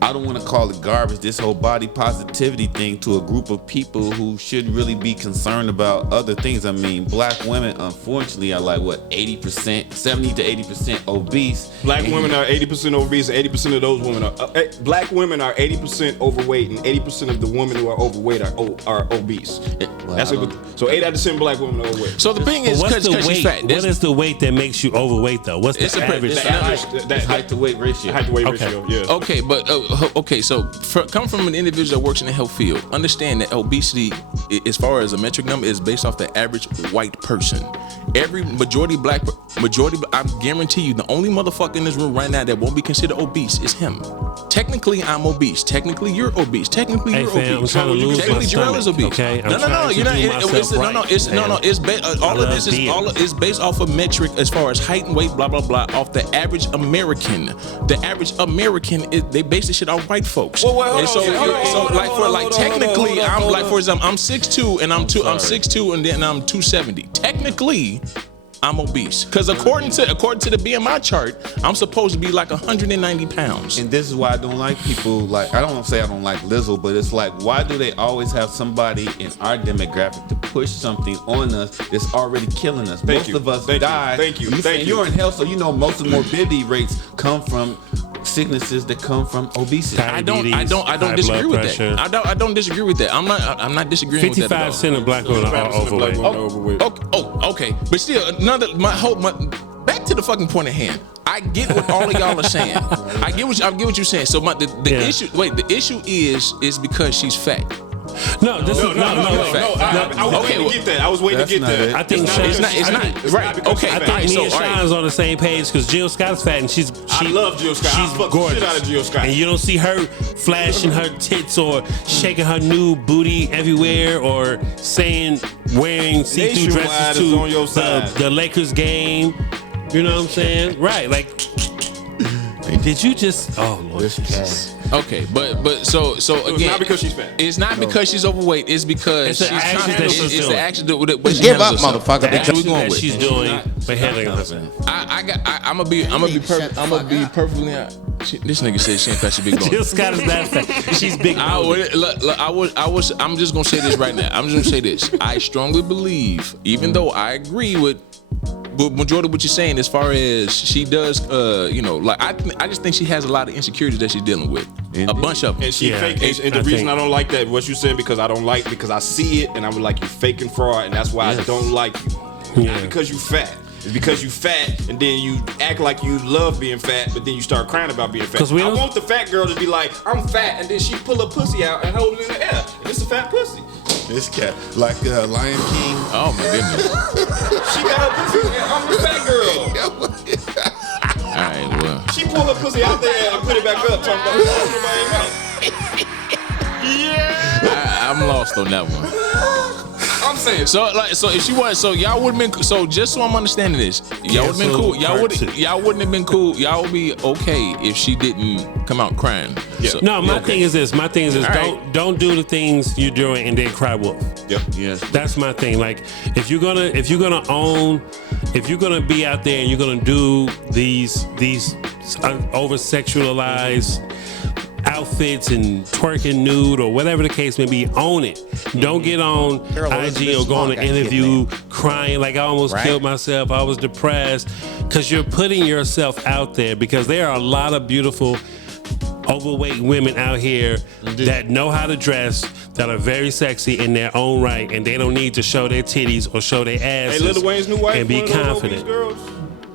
I don't want to call it garbage, this whole body positivity thing to a group of people who shouldn't really be concerned about other things. I mean, black women, unfortunately, are like, 80%, 70 to 80% obese. Black women are 80% obese, 80% of those women are... black women are 80% overweight, and 80% of the women who are overweight are obese. So 8 out of 10 black women are overweight. So the thing is, because she's fat. What is the weight that makes you overweight, though? What's the average? That's height to weight ratio. Height to weight ratio, yeah. Okay, but... so come from an individual that works in the health field. Understand that obesity, as far as a metric number, is based off the average white person. Every majority, I guarantee you, the only motherfucker in this room right now that won't be considered obese is him. Technically, I'm obese. Technically, you're obese. Technically, you're fam, obese. I'm trying to lose Technically, my Jarrell is obese. Okay, No, you're not. It's based off of metric as far as height and weight, blah blah blah, off the average American. The average American, they base this shit on white folks. Well, hold on. Technically, I'm like, for example, I'm 6'2" and I'm 6'2" and then I'm 270. Technically, I'm obese because according to the BMI chart, I'm supposed to be like 190 pounds. And this is why I don't like people like, I don't want to say I don't like Lizzo, but it's like, why do they always have somebody in our demographic to push something on us that's already killing us? Most of us die. Thank you. You're in health, so you know most of the morbidity rates come from sicknesses that come from obesity. I don't disagree with that. I don't disagree with that. I'm not disagreeing with that at all. 55% of black women are overweight. Okay, but still, back to the fucking point at hand. I get what all of y'all are saying. I get what you're saying. So the issue is because she's fat. I was waiting to get that. I think it's not right. Okay, I think me and Shawn's on the same page because Jill Scott's fat and I love Jill Scott. She's gorgeous. Shit out of Jill Scott. And you don't see her flashing her tits or shaking her new booty everywhere or wearing see-through dresses to the Lakers game. You know what I'm saying? Right, like. Did you just? Oh Lord Jesus. Okay, but so again, it's not because she's fat. It's not because she's overweight. It's because it's the action that she's give up, motherfucker. The action that she's doing by handling herself. I'm gonna be perfectly honest. This nigga said she ain't fat. She big bone. Jill Scott is not fat. She's big bone. I'm just gonna say this right now. I'm just gonna say this. I strongly believe, even though I agree with But majority of what you're saying, as far as she does, like I just think she has a lot of insecurities that she's dealing with. A bunch of them. And she fake. And the reason I don't like that, what you saying, because I see it, and I'm like, you faking fraud, and that's why I don't like you. Not because you fat. It's because you fat, and then you act like you love being fat, but then you start crying about being fat. I want the fat girl to be like, I'm fat, and then she pull her pussy out and hold it in the air. And it's a fat pussy. This cat, like Lion King. Oh my goodness. She got her pussy in the air. I'm the fat girl. All right, well. She pull her pussy out there and put it back up, talking about I'm lost on that one. I'm saying so if she was y'all would have been just so I'm understanding this, y'all would have been cool. Y'all wouldn't have been cool. Y'all would be okay if she didn't come out crying. Yeah. So, no, my thing is this. Don't do the things you're doing and then cry wolf. Yep. Yes. That's my thing. Like if you're gonna be out there and you're gonna do these over sexualized outfits and twerking nude or whatever the case may be, own it. Don't get on IG or go on an interview crying like I almost killed myself, I was depressed, because you're putting yourself out there, because there are a lot of beautiful overweight women out here that know how to dress, that are very sexy in their own right, and they don't need to show their titties or show their asses. Hey, Lil Wayne's new wife, and be confident.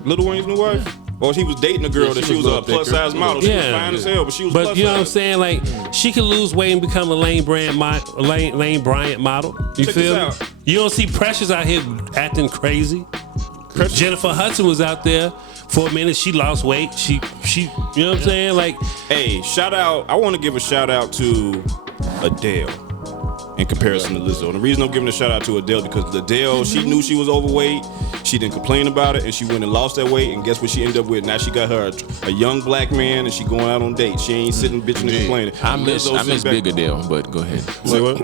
Lil Wayne's new wife? Well, he was dating a girl that she was a plus size model. She was fine as hell, but she was plus size. But you know what I'm saying? Like, she can lose weight and become a Lane Bryant model. You feel me? You don't see Precious out here acting crazy. Jennifer Hudson was out there for a minute. She lost weight. She you know what I'm saying? Like, hey, shout out. I want to give a shout out to Adele in comparison to Lizzo. And the reason I'm giving a shout out to Adele, because Adele, she knew she was overweight. She didn't complain about it, and she went and lost that weight. And guess what she ended up with? Now she got her a young black man, and she going out on dates. She ain't sitting bitching and complaining. I miss Big Adele, but go ahead. Say what?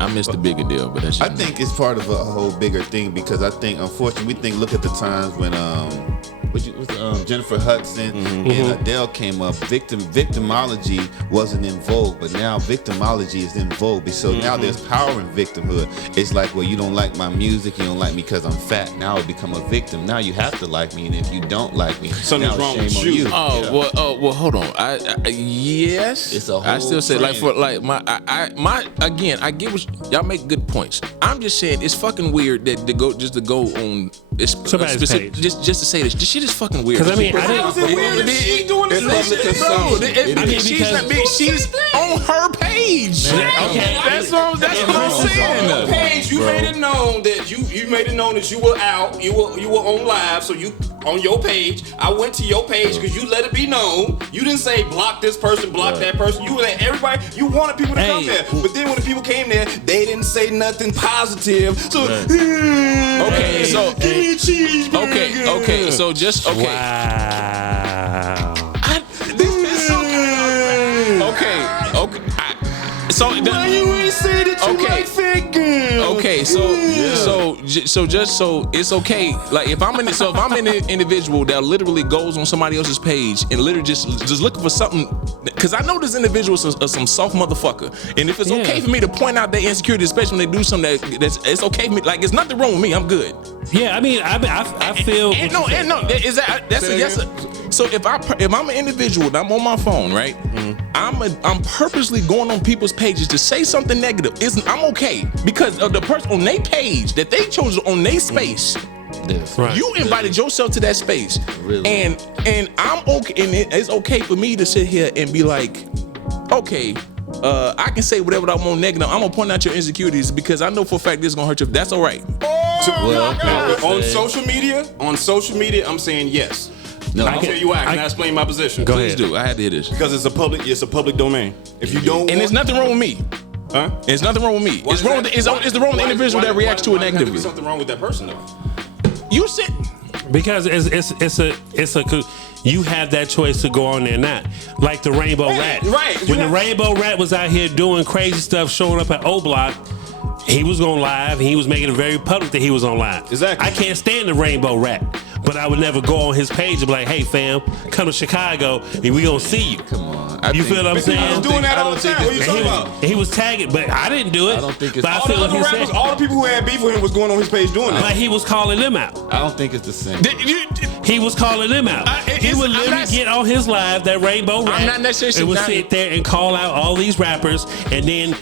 I miss the Big Adele, but that's. I think it's part of a whole bigger thing, because I think, unfortunately, look at the times when Jennifer Hudson and Adele came up. Victimology wasn't in vogue, but now victimology is in vogue. So now there's power in victimhood. It's like, well, you don't like my music, you don't like me because I'm fat. Now I become a victim. Now you have to like me, and if you don't like me, something's wrong with you. Well, hold on. Yes, it's a whole I still say I get what y'all make good points. I'm just saying it's fucking weird that to go on somebody's page just to say this. This shit is fucking weird. Because I mean, she's doing this. She's on her page. Okay, that's what I'm saying. On her page, you made it known that you were out. You were on live, so you on your page. I went to your page because you let it be known. You didn't say block this person, block that person. You let everybody. You wanted people to come there, but then when the people came there, they didn't say nothing positive. So okay, so give me a cheeseburger. Okay, so just okay. Wow. This is so okay. So why you ain't say that you like fat girls? Okay, so just so it's okay. Like if I'm an individual that literally goes on somebody else's page and literally just looking for something, because I know this individual is some soft motherfucker, and if it's okay for me to point out their insecurity, especially when they do something that's it's okay for me. Like it's nothing wrong with me. I'm good. Yeah, I mean, I feel. So if I'm an individual and I'm on my phone, right? I'm purposely going on people's pages to say something negative. I'm okay because of the person on their page that they chose on their space. Right. You invited yourself to that space, and I'm okay, and it's okay for me to sit here and be like, okay. I can say whatever I want negative. I'm gonna point out your insecurities because I know for a fact this is gonna hurt you. That's all right. On social media, I'm saying yes. No, I'll tell you why. Can I explain my position? Go Please ahead. do. I had to hear this. Because it's a public domain. If you don't, and there's nothing wrong with me. Huh? There's nothing wrong with me. It's wrong. It's the wrong individual that reacts to it negatively. There's something wrong with that person though. You said because it's a you have that choice to go on there or not. Like the Rainbow Rat. Right. When the Rainbow Rat was out here doing crazy stuff, showing up at O Block, he was on live. He was making it very public that he was on live. Exactly. I can't stand the Rainbow Rat. but I would never go on his page and be like, hey fam, come to Chicago and we gonna see you. Come on. You feel what I'm saying? He's doing that all the time. What are you talking about? And he was tagging, but I didn't do it. I don't think it's but I All feel the what other he's rappers, saying. all the people who had beef with him was going on his page doing But that. he was calling them out. I don't think it's the same. He was calling them out. He would literally get on his live, that Rainbow Rap, not necessarily and would not- sit there and call out all these rappers, and then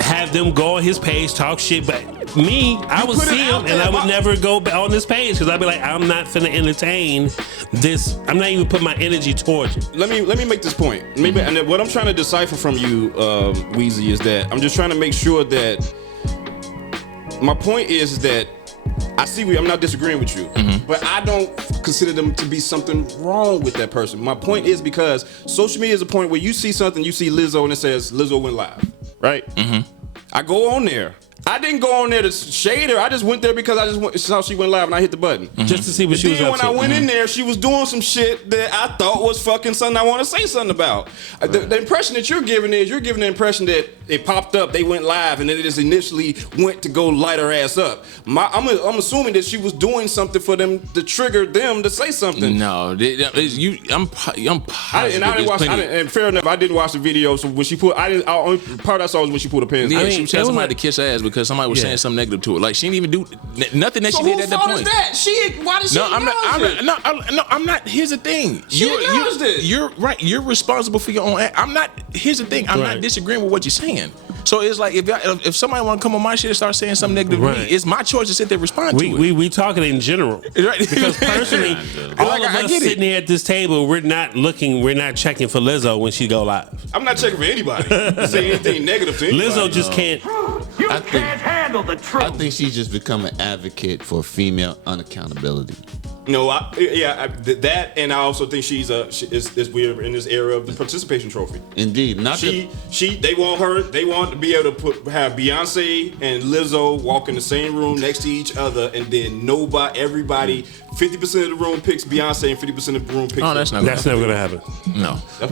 have them go on his page, talk shit. But me, I would put it see him, out and there. I would never go on this page because I'd be like, I'm not finna entertain this. I'm not even putting my energy towards it. Let me make this point. Maybe, and what I'm trying to decipher from you, Weezy, is that I'm just trying to make sure that my point is that I see I'm not disagreeing with you, but I don't consider them to be something wrong with that person. My point is because social media is a point where you see something, you see Lizzo and it says Lizzo went live, right? I go on there. I didn't go on there to shade her. I just went there because I just saw she went live and I hit the button. Just to see what she was Then up when to. I went in there, she was doing some shit that I thought was fucking something I want to say something about. The impression that you're giving the impression that it popped up, they went live, and then it just initially went to go light her ass up. I'm assuming that she was doing something for them to trigger them to say something. No, I'm positive. And fair enough, I didn't watch the video. So when she put, only part I saw was when she put her pants. Yeah, down. she was telling somebody to kiss her ass because somebody was saying something negative to her. Like she didn't even do nothing that So she did whose at that fault point. is that? Why did she? No, I'm not. Here's the thing. You're right. You're responsible for your own act. Here's the thing. I'm not disagreeing with what you're saying. So it's like if somebody want to come on my shit and start saying something negative to me, it's my choice to sit there and respond to it. We talking in general. Right. Because personally, all of us sitting here at this table, we're not checking for Lizzo when she go live. I'm not checking for anybody to say anything negative to anybody. Lizzo just can't. You can't handle the truth. I think she's just become an advocate for female unaccountability. No, that, and I also think she's we're in this era of the participation trophy. Indeed, They want to be able to have Beyonce and Lizzo walk in the same room next to each other, and then everybody, 50% of the room picks Beyonce and 50% of the room picks. Oh, that's Never gonna happen. No. But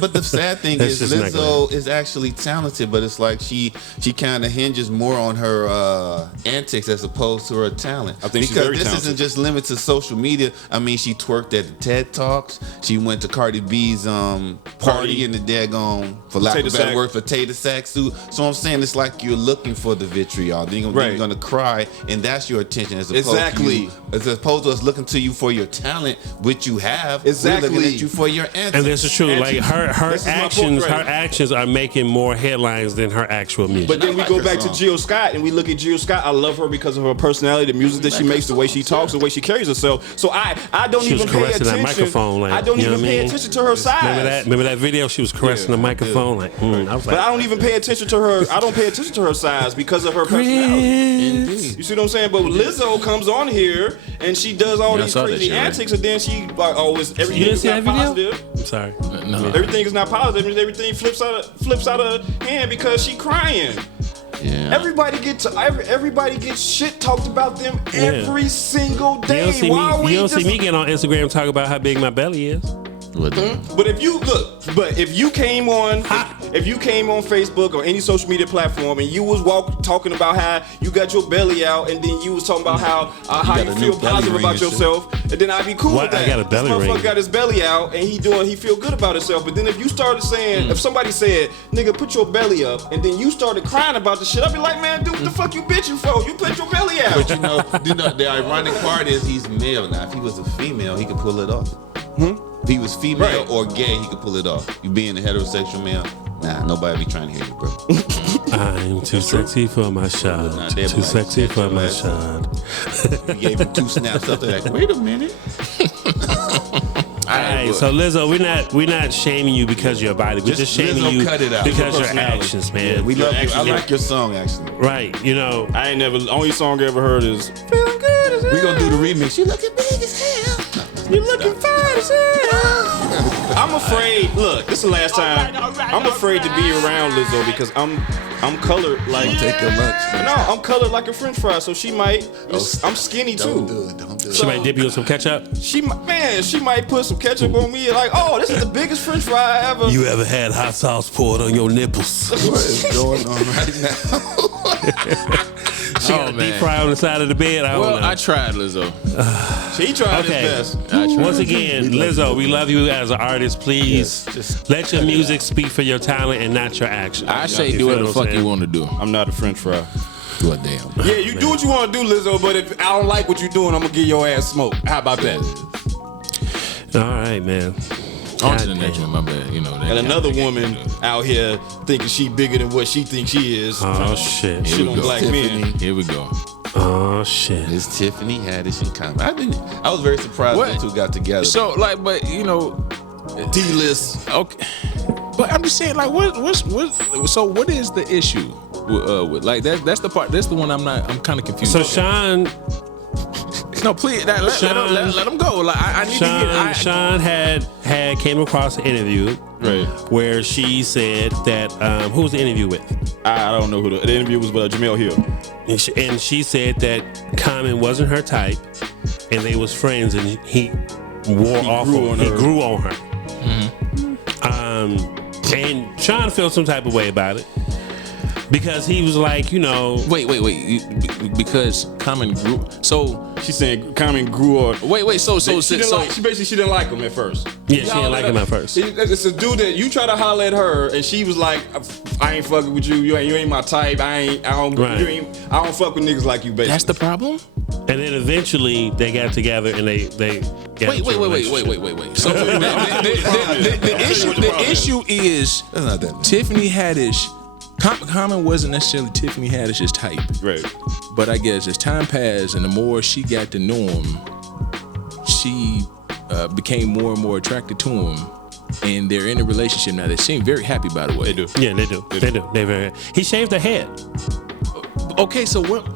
but the sad thing That's is just not Lizzo is actually talented, but it's like she kind of hinges more on her antics as opposed to her talent. I think she's because very this talented. isn't just limited to social media. I mean, she twerked at the TED Talks. She went to Cardi B's party in the daggone, for lack of a better word, potato sack suit. So I'm saying it's like you're looking for the vitriol. Then you're gonna cry, and that's your attention as opposed to us looking to you for your talent, which you have. Exactly. We're looking at you for your antics. And this is true. Like her This is my point, her actions are making more headlines than her actual music. But then we go back to Jill Scott, and we look at Jill Scott. I love her because of her personality, the music that she makes, the way she talks, the way she carries herself. So I don't She was even pay caressing attention. that microphone, like, I don't you know even what I pay mean? attention to her size. Remember that video? She was caressing the microphone. Like, I was like, But I don't even pay attention to her. I don't pay attention to her size because of her personality. You see what I'm saying? But Lizzo comes on here and she does all these crazy antics, and then she everything is not positive. I'm sorry. No. Everything is not positive. Everything flips out of hand because she crying. Yeah. Everybody gets shit talked about them every single day. You don't see me get on Instagram and talk about how big my belly is. But if you came on Facebook or any social media platform and you was talking about how you got your belly out, and then you was talking about how you feel positive about yourself, and then I'd be cool with that. I got a belly this motherfucker ring. got his belly out and he feel good about himself. But then if you started saying, if somebody said, "Nigga, put your belly up," and then you started crying about the shit, I'd be like, "Man, dude, what the fuck you bitching for? You put your belly out." But you know, the ironic part is he's male now. If he was a female, he could pull it off. If he was female or gay, he could pull it off. You being a heterosexual male, nah, nobody be trying to hear you, bro. I'm too sexy for my shot. Too sexy for my shot. You gave him 2 snaps up there, like, wait a minute. All right, so Lizzo, we're not shaming you because of your body. We're just shaming Lizzo, you cut it out. because of your actions, man. Yeah, we love you. I like your song, actually. Right, I ain't never. The only song I ever heard is "Feeling Good as Hell." We gonna do the remix. You looking big as hell. You looking fine as hell. I'm afraid. Look, this is the last time. I'm afraid to be around Lizzo because I'm colored like. Take your lunch. No, I'm colored like a French fry, so she might. I'm skinny too. Don't do it. she might dip you in some ketchup. She might put some ketchup on me. Like, oh, this is the biggest French fry I ever. You ever had hot sauce poured on your nipples? What is going on right now? She got a deep fry on the side of the bed. I don't know. I tried, Lizzo. She tried his best. Once again, Lizzo, we love you as an artist. Please let your music speak for your talent and not your actions. I say do whatever the fuck you want to do. I'm not a French fry. Well, damn. Yeah, you do what you want to do, Lizzo, but if I don't like what you're doing, I'm going to give your ass smoke. How about that? All right, man. On to the next one, my bad. You know, And another woman out here thinking she bigger than what she thinks she is. Oh, shit. Shit on black men. Here we go. Oh, shit. It's Tiffany Hadish and comment. I was very surprised What? those two got together. So, like, but, you know, D-list. okay. But I'm just saying, like, so what is the issue? With like, that's the part, that's the one I'm kind of confused. So, Shawn... No, please, let him go. Like, I need to hear. Shawn had came across an interview where she said that who was the interview with? I don't know who the interview was, but Jamel Hill. And she said that Common wasn't her type, and they was friends, and he grew on her. Mm-hmm. And Shawn felt some type of way about it. Because he was like, you know... Wait. Because Common grew... So... She's saying Common grew on... Wait, so... She didn't like him at first. Yeah, she didn't like him at first. It's a dude that you try to holler at her, and she was like, I ain't fucking with you. You ain't my type. I don't fuck with niggas like you, basically. That's the problem? And then eventually, they got together, and they got Wait. So the issue is... That's not that. Tiffany Hadish... Common wasn't necessarily Tiffany Hadish's type. Right. But I guess as time passed and the more she got to know him, she became more and more attracted to him. And they're in a relationship now. They seem very happy, by the way. They do. Yeah, they do. They're very... He shaved her head. Okay, so what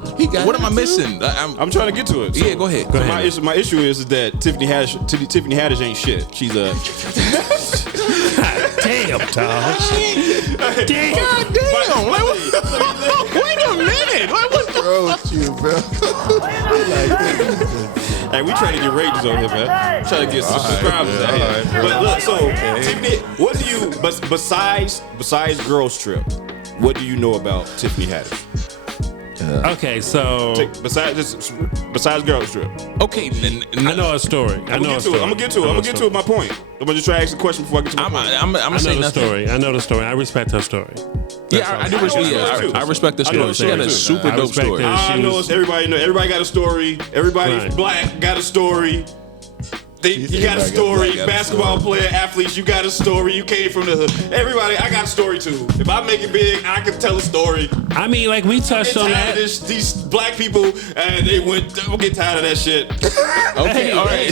am I missing? I'm trying to get to it. Yeah, go ahead. My issue is that Tiffany Haddish ain't shit. She's a... Damn, dog. Damn. God damn. Wait a minute. What's wrong with you, bro? Hey, we trying to get ratings on here, man. Trying to get some subscribers out here. But look, so Tiffany, what do you besides Girls Trip? What do you know about Tiffany Haddish? Okay, so besides Girls Trip. Okay, I know a story. I'm gonna get to it. My point. I'm gonna just try to ask a question before I get to my point. I'm gonna say nothing. I know the story. I respect her story. Yeah, I do respect. I respect the story. She got a super dope story. I know everybody. Everybody got a story. Everybody black got a story. You got a story. Basketball player, athletes, you got a story. You came from the hood. Everybody, I got a story too. If I make it big, I can tell a story. I mean, like we touched on that. These black people, and don't get tired of that shit. Okay, all right.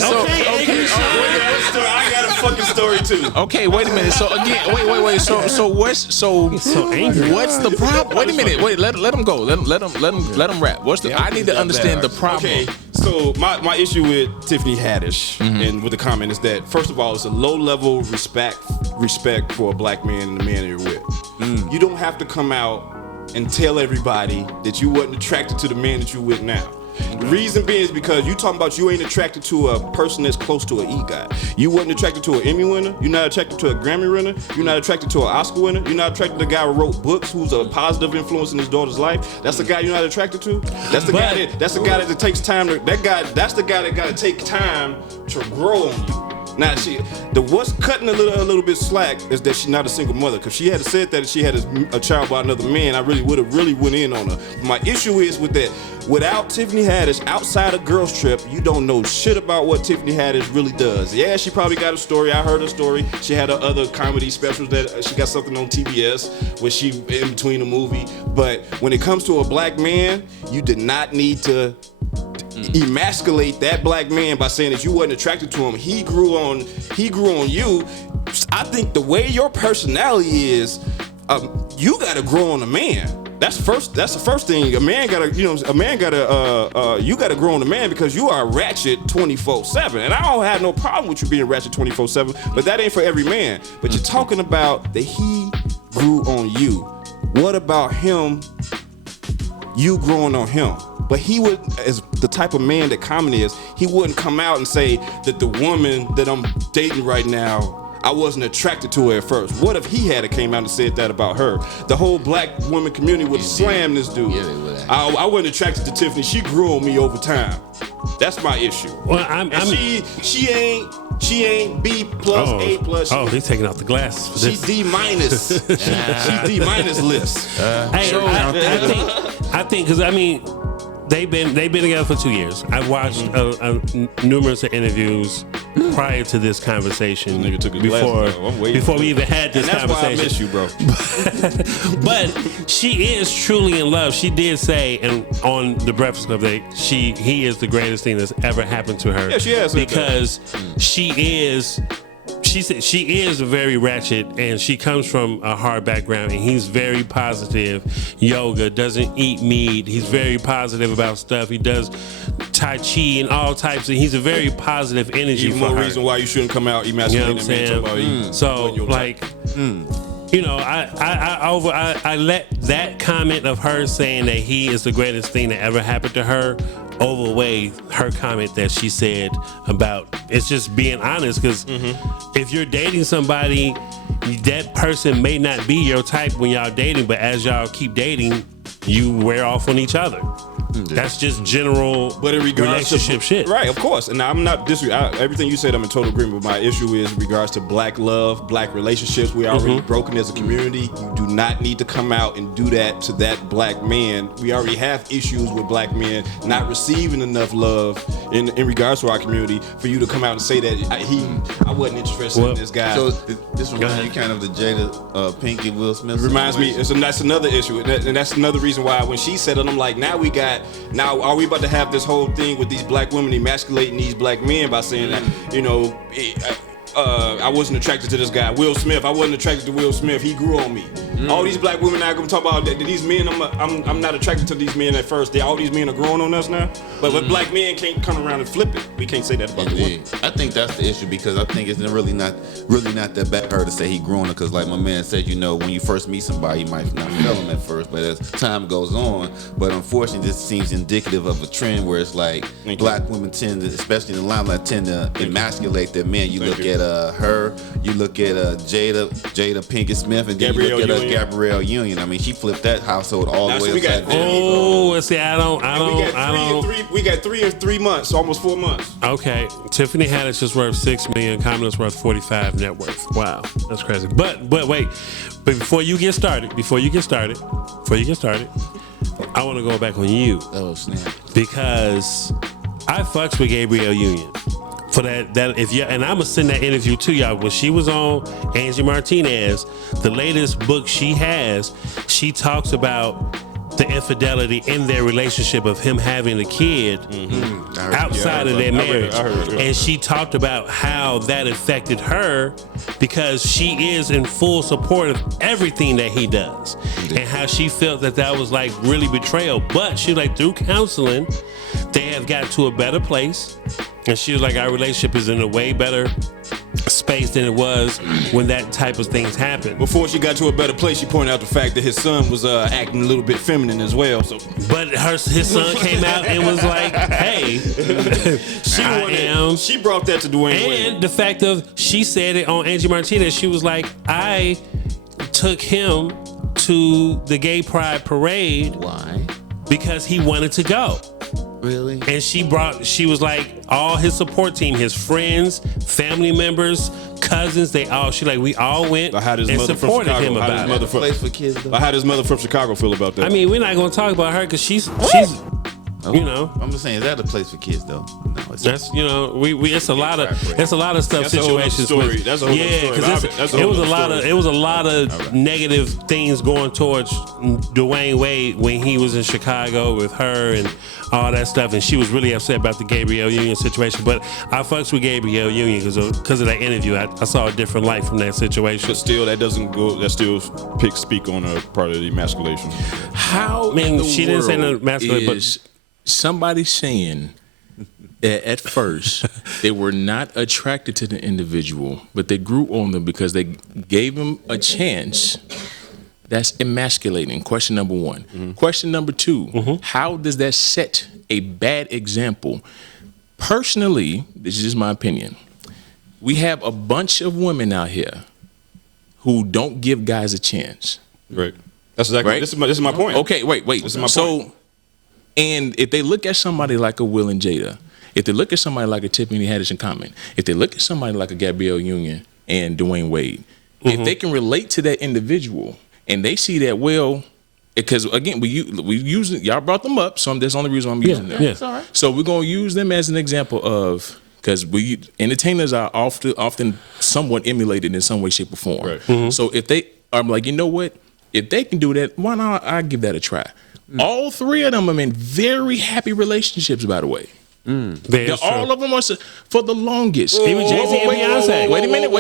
I got a fucking story too. Okay, wait a minute. So again, wait. So what's so angry? What's the problem? Wait a minute. Wait, let him go. Let him rap. I need to understand the problem. Okay, so my issue with Tiffany Haddish and with the comment is that first of all, it's a low level respect for a black man and the man you're with. You don't have to come out and tell everybody that you wasn't attracted to the man that you with now. The reason being is because you talking about you ain't attracted to a person that's close to an EGOT. You wasn't attracted to an Emmy winner. You're not attracted to a Grammy winner. You're not attracted to an Oscar winner. You're not attracted to the guy who wrote books, who's a positive influence in his daughter's life. That's the guy you're not attracted to. That's the guy that takes time to. That's the guy that got to take time to grow on you. Now what's cutting a little bit slack is that she's not a single mother. Because she had said that she had a child by another man, I really would have went in on her. My issue is with that. Without Tiffany Haddish, outside of Girls Trip, you don't know shit about what Tiffany Haddish really does. Yeah, she probably got a story. I heard her story. She had her other comedy specials that she got something on TBS where she in between a movie. But when it comes to a black man, you did not need to emasculate that black man by saying that you wasn't attracted to him. He grew on you. I think the way your personality is, you gotta grow on a man. That's the first thing. You gotta grow on a man because you are ratchet 24/7. And I don't have no problem with you being ratchet 24/7, but that ain't for every man. But you're talking about that he grew on you. What about him? You growing on him. But he would, as the type of man that Common is, he wouldn't come out and say that the woman that I'm dating right now, I wasn't attracted to her at first. What if he had came out and said that about her? The whole black woman community would slam this dude. Yeah, they would. I wasn't attracted to Tiffany. She grew on me over time. That's my issue. Well, she ain't B plus, A plus. He's taking off the glasses for She this. D minus. She D minus list. Hey, I think because I mean they've been together for 2 years. I've watched numerous interviews prior to this conversation. Nigga took his glasses off. I'm waiting before we even had this and that's conversation. why I miss you, bro. But she is truly in love. She did say, and on the Breakfast Club, that he is the greatest thing that's ever happened to her. Yeah, she has said because she is. She said she is very ratchet, and she comes from a hard background, and he's very positive. Yoga, doesn't eat meat. He's very positive about stuff. He does Tai Chi and all types of. He's a very positive energy Even for more her. reason why you shouldn't come out You know what I'm emasculating me. saying? So like, you know, I let that comment of her saying that he is the greatest thing that ever happened to her overweigh her comment that she said about it's just being honest, because if you're dating somebody, that person may not be your type when y'all dating, but as y'all keep dating, you wear off on each other. That's just general but in regards relationship to, shit. Right, of course. And I'm not everything you said, I'm in total agreement. But my issue is in regards to black love, black relationships. We already broken as a community. You do not need to come out and do that to that black man. We already have issues with black men not receiving enough love in regards to our community for you to come out and say that I wasn't interested in this guy. So this reminds me kind of the Jada Pinkett Will Smith. Reminds me, and that's another issue, and that's another reason why when she said it, I'm like, now are we about to have this whole thing with these black women emasculating these black men by saying that, you know, I wasn't attracted to this guy, Will Smith. I wasn't attracted to Will Smith. He grew on me. All these black women now gonna talk about that these men. I'm not attracted to these men at first. All these men are growing on us now. But black men can't come around and flip it. We can't say that about the women. I think that's the issue, because I think it's really not that bad for her to say he growing her, because like my man said, you know, when you first meet somebody, you might not feel them at first, but as time goes on, but unfortunately this seems indicative of a trend where it's like black women tend to, especially in the limelight, tend to emasculate their men. You look at her, you look at Jada Pinkett Smith, and then you look at Gabrielle Union. I mean, she flipped that household all the way upside down. Oh, see, I don't. We got 3 in 3 months, almost 4 months. Okay, Tiffany Hadish is worth $6 million. Kamala's worth 45 net worth. Wow, that's crazy. But wait, before you get started, I want to go back on you. Oh snap! Because I fucks with Gabrielle Union. For that if you and I'm gonna send that interview to y'all. When she was on Angie Martinez, the latest book she has, she talks about the infidelity in their relationship of him having a kid outside of their marriage. I heard. And she talked about how that affected her because she is in full support of everything that he does, and how she felt that was like really betrayal. But she was like, through counseling, they have got to a better place. And she was like, our relationship is in a way better space than it was when that type of things happened. Before she got to a better place, she pointed out the fact that his son was acting a little bit feminine as well. So, but his son came out and was like, "Hey, she brought that to Dwayne Wade. And the fact of she said it on Angie Martinez, she was like, I took him to the gay pride parade. Why? Because he wanted to go. Really? And she was like, all his support team, his friends, family members, cousins, we all went and supported him about it. Place for kids, though. How does mother from Chicago feel about that? I mean, we're not going to talk about her because she's you know. I'm just saying, is that a place for kids though? No, it's that's, you know, it's a lot of stuff, that's situations. That's a whole because it was a lot of negative things going towards Dwayne Wade when he was in Chicago with her and all that stuff, and she was really upset about the Gabrielle Union situation. But I fucks with Gabrielle Union because of that interview. I saw a different light from that situation. But still, that still speak on a part of the emasculation. How she didn't say no emasculation, but somebody saying that at first they were not attracted to the individual, but they grew on them because they gave him a chance. That's emasculating. Question number one. Mm-hmm. Question number two, how does that set a bad example? Personally, this is my opinion. we have a bunch of women out here who don't give guys a chance. Right. That's exactly Right? This is my point. Okay, wait. This is my so, point. And if they look at somebody like a Will and Jada, if they look at somebody like a Tiffany Hadish and Common, if they look at somebody like a Gabrielle Union and Dwayne Wade, if they can relate to that individual and they see that, well, because again, we use y'all brought them up, so that's the only reason I'm using them. Yeah. It's all right. So we're gonna use them as an example of, because we entertainers are often somewhat emulated in some way, shape, or form. Right. So if they are like, you know what, if they can do that, why not? I give that a try. All three of them are in very happy relationships, by the way. All of them are for the longest. Even Jay-Z and Beyonce. Wait a minute.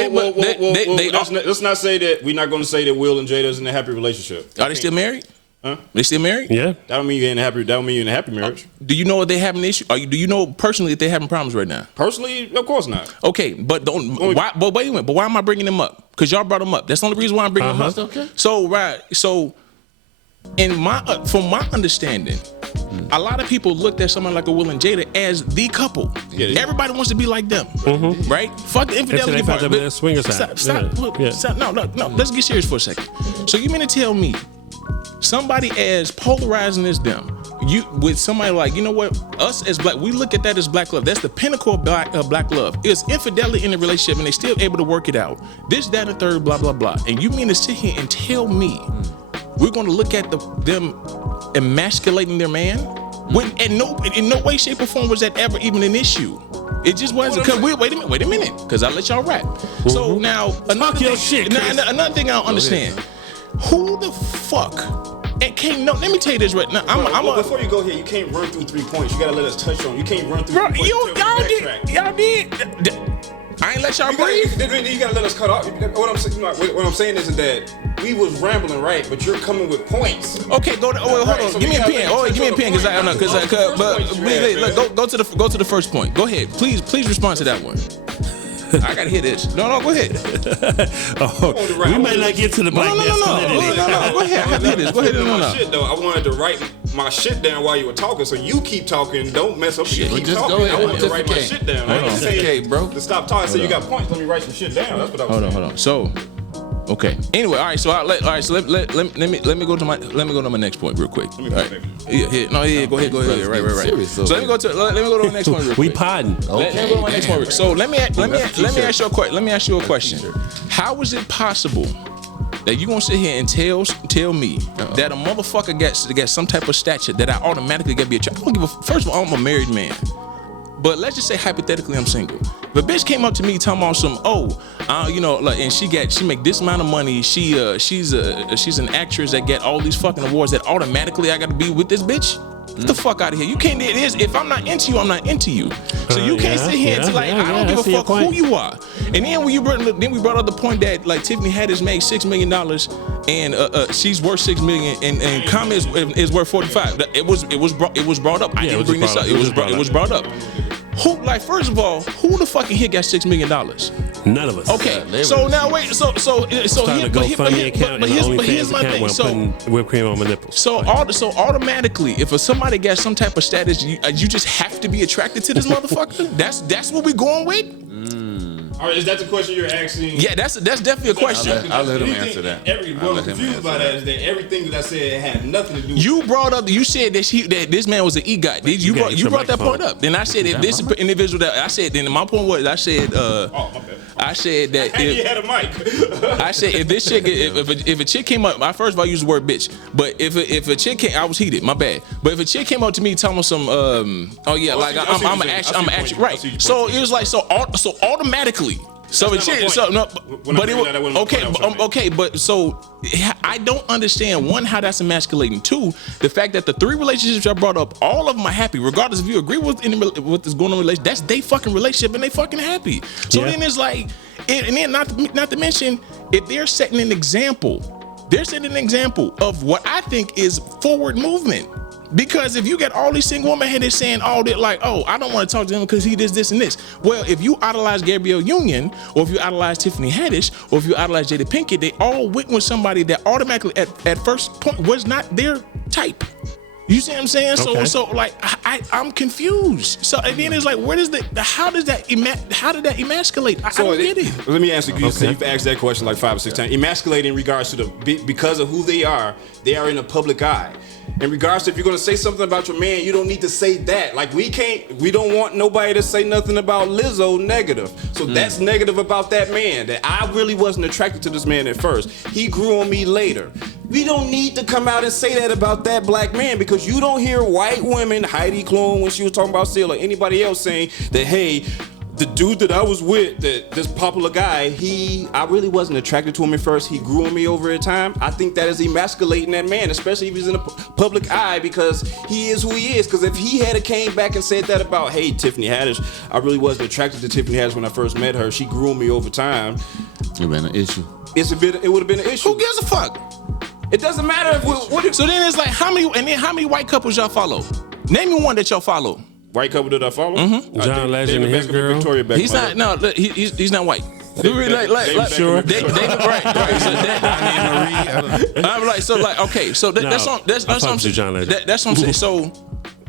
Let's not say that. We're not going to say that Will and Jada's in a happy relationship. Are they still married? Huh? They still married? Yeah. That don't mean you're in a happy. That don't mean you're in a happy marriage. Do you know if they have an issue? Do you know personally if they're having problems right now? Personally, of course not. Okay, but why? But wait a minute. But why am I bringing them up? Because y'all brought them up. That's the only reason why I'm bringing them up. That's okay. So from my understanding, a lot of people looked at someone like a Will and Jada as the couple. Yeah. Everybody wants to be like them, right? Fuck the infidelity Until they part. found them in the swinger side. Stop. No. Let's get serious for a second. So you mean to tell me somebody as polarizing as them, you with somebody like, you know what, us as black, we look at that as black love. That's the pinnacle of black love. It's infidelity in the relationship and they still able to work it out. This, that, and third, blah, blah, blah. And you mean to sit here and tell me we're going to look at them emasculating their man? When in no way, shape, or form was that ever even an issue. It just wasn't. Cause wait a minute, because I let y'all rap. So now another thing I don't understand. Who the fuck? And can't no. Let me tell you this right now. Before you go here, you can't run through 3 points. You gotta let us touch on. You can't run through. Bro, 3 points y'all did. I ain't let y'all breathe. You gotta let us cut off. What I'm saying is that we was rambling, right? But you're coming with points. Okay, hold on. So Give me a pen. Give me a pen, go to the first point. Go ahead, please respond to that one. I gotta hear this. No, go ahead. We might not get to the black masculinity. No. Go ahead. I have to hear this. Go ahead. I wanted to write my shit down while you were talking, so you keep talking. Don't mess up. You keep just talking. go ahead. I wanted to write my shit down. I didn't say bro. to stop talking. So you got points. Let me write some shit down. That's what I was saying. Hold on. So, okay. Anyway, all right. So let me go to my next point real quick. All right. Yeah. Go ahead. Right. Serious, So let me go to the next one real quick. We podding. Let me go to my next one. So let me ask you a question. How is it possible that you gonna sit here and tell me that a motherfucker gets some type of stature that I automatically gotta be attracted? I don't give a. First of all, I'm a married man. But let's just say hypothetically I'm single. If a bitch came up to me talking about some, and she make this amount of money. She's an actress that get all these fucking awards. That automatically I got to be with this bitch. Get the fuck out of here. You can't. It is. If I'm not into you, I'm not into you. So you can't sit here and say like, I don't give a fuck who you are. And then we brought up the point that like Tiffany Haddish made $6 million and she's worth $6 million and Common is worth 45. It was brought up. I didn't bring this up. It was brought up. Who, like, first of all, who the fucking here got $6 million? None of us. Okay, so now wait, so Started a GoFundMe account and an OnlyFans account where I'm putting whipped cream on my nipples. So automatically, if somebody got some type of status, you just have to be attracted to this motherfucker. That's what we going with. All right, is that the question you're asking? Yeah, that's definitely a question. I'll let him answer that. What I'm confused about that is that everything that I said had nothing to do with You brought up, you said that this man was an EGOT. You brought that point up. Then I said if this individual that I said, then my point was I said my bad. I said that you had a mic. I said if this chick if a chick came up, I first of all used the word bitch, but if a chick came, I was heated, my bad. But if a chick came up to me telling me some I'm an action, right? So it was like so automatically. So it changed. So no, but it was okay. But so I don't understand one how that's emasculating. Two, the fact that the 3 relationships I brought up, all of them are happy, regardless if you agree with this going on relationship. That's they fucking relationship and they fucking happy. So then it's like, and then not to mention if they're setting an example of what I think is forward movement. Because if you get all these single women here saying all that, like, oh, I don't want to talk to him because he this and this. Well, if you idolize Gabrielle Union, or if you idolize Tiffany Haddish, or if you idolize Jada Pinkett, they all went with somebody that automatically at first point was not their type. You see what I'm saying? Okay. So like I'm confused. So and then it's like, how did that emasculate? I don't get it. Let me ask you, because you've asked that question like 5 or 6 times. Emasculate in regards to because of who they are in the public eye. In regards to if you're gonna say something about your man, you don't need to say that. Like we don't want nobody to say nothing about Lizzo negative. So that's negative about that man. That I really wasn't attracted to this man at first. He grew on me later. We don't need to come out and say that about that black man, because you don't hear white women, Heidi Klum when she was talking about Seal, or anybody else saying that, hey, the dude that I was with, this popular guy, I really wasn't attracted to him at first. He grew on me over time. I think that is emasculating that man, especially if he's in the public eye, because he is who he is. Because if he had came back and said that about, hey, Tiffany Hadish, I really wasn't attracted to Tiffany Hadish when I first met her. She grew on me over time. It would have been an issue. It would have been an issue. Who gives a fuck? It doesn't matter if So then it's like, how many white couples y'all follow? Name me one that y'all follow. White couple that I follow? John Legend and his girl. Victoria Beckham. He's not. No, look, he's not white. Sure. David, right. So I'm like, so like, okay, so that's what I'm saying. That's what I'm saying. So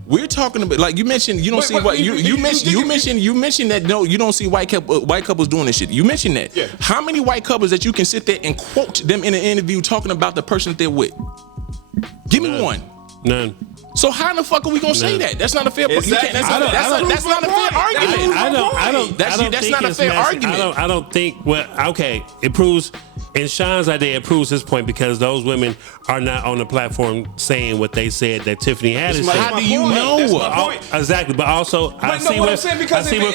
we're talking about, like you mentioned, you don't see what you mentioned that no, you don't see white couples doing this shit. You mentioned that. Yeah. How many white couples that you can sit there and quote them in an interview talking about the person that they're with? Give me one. None. So how the fuck are we gonna say that? That's not a fair. Exactly. That's not a fair argument. That's not a fair argument. I don't think. Well, okay, it proves. In Shawn's idea, it proves his point, because those women are not on the platform saying what they said that Tiffany Haddish said. How do you know? Exactly, but also I see what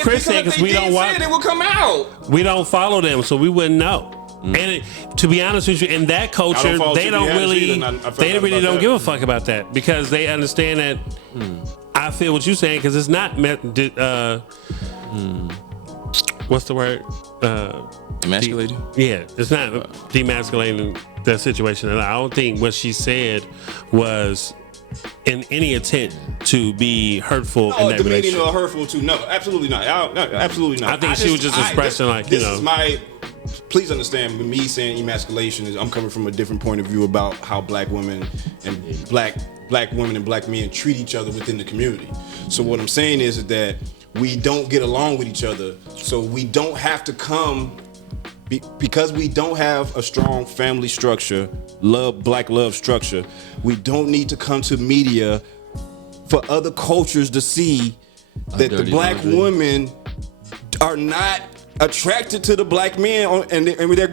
Chris said, because we don't watch. It will come out. We don't follow them, so we wouldn't know. And to be honest with you, in that culture, they don't give a fuck about that, because they understand that. I feel what you're saying, because it's not what's the word? Emasculating? It's not demasculating the situation. And I don't think what she said was in any intent to be hurtful in that relationship. Demeaning or hurtful to, no, absolutely not. Absolutely not. I think she was just expressing please understand, me saying emasculation is, I'm coming from a different point of view about how black women and black women and black men treat each other within the community. So what I'm saying is that we don't get along with each other, so we don't have to come, because we don't have a strong family structure, black love structure, we don't need to come to media for other cultures to see that the black women are not attracted to the black men, and they're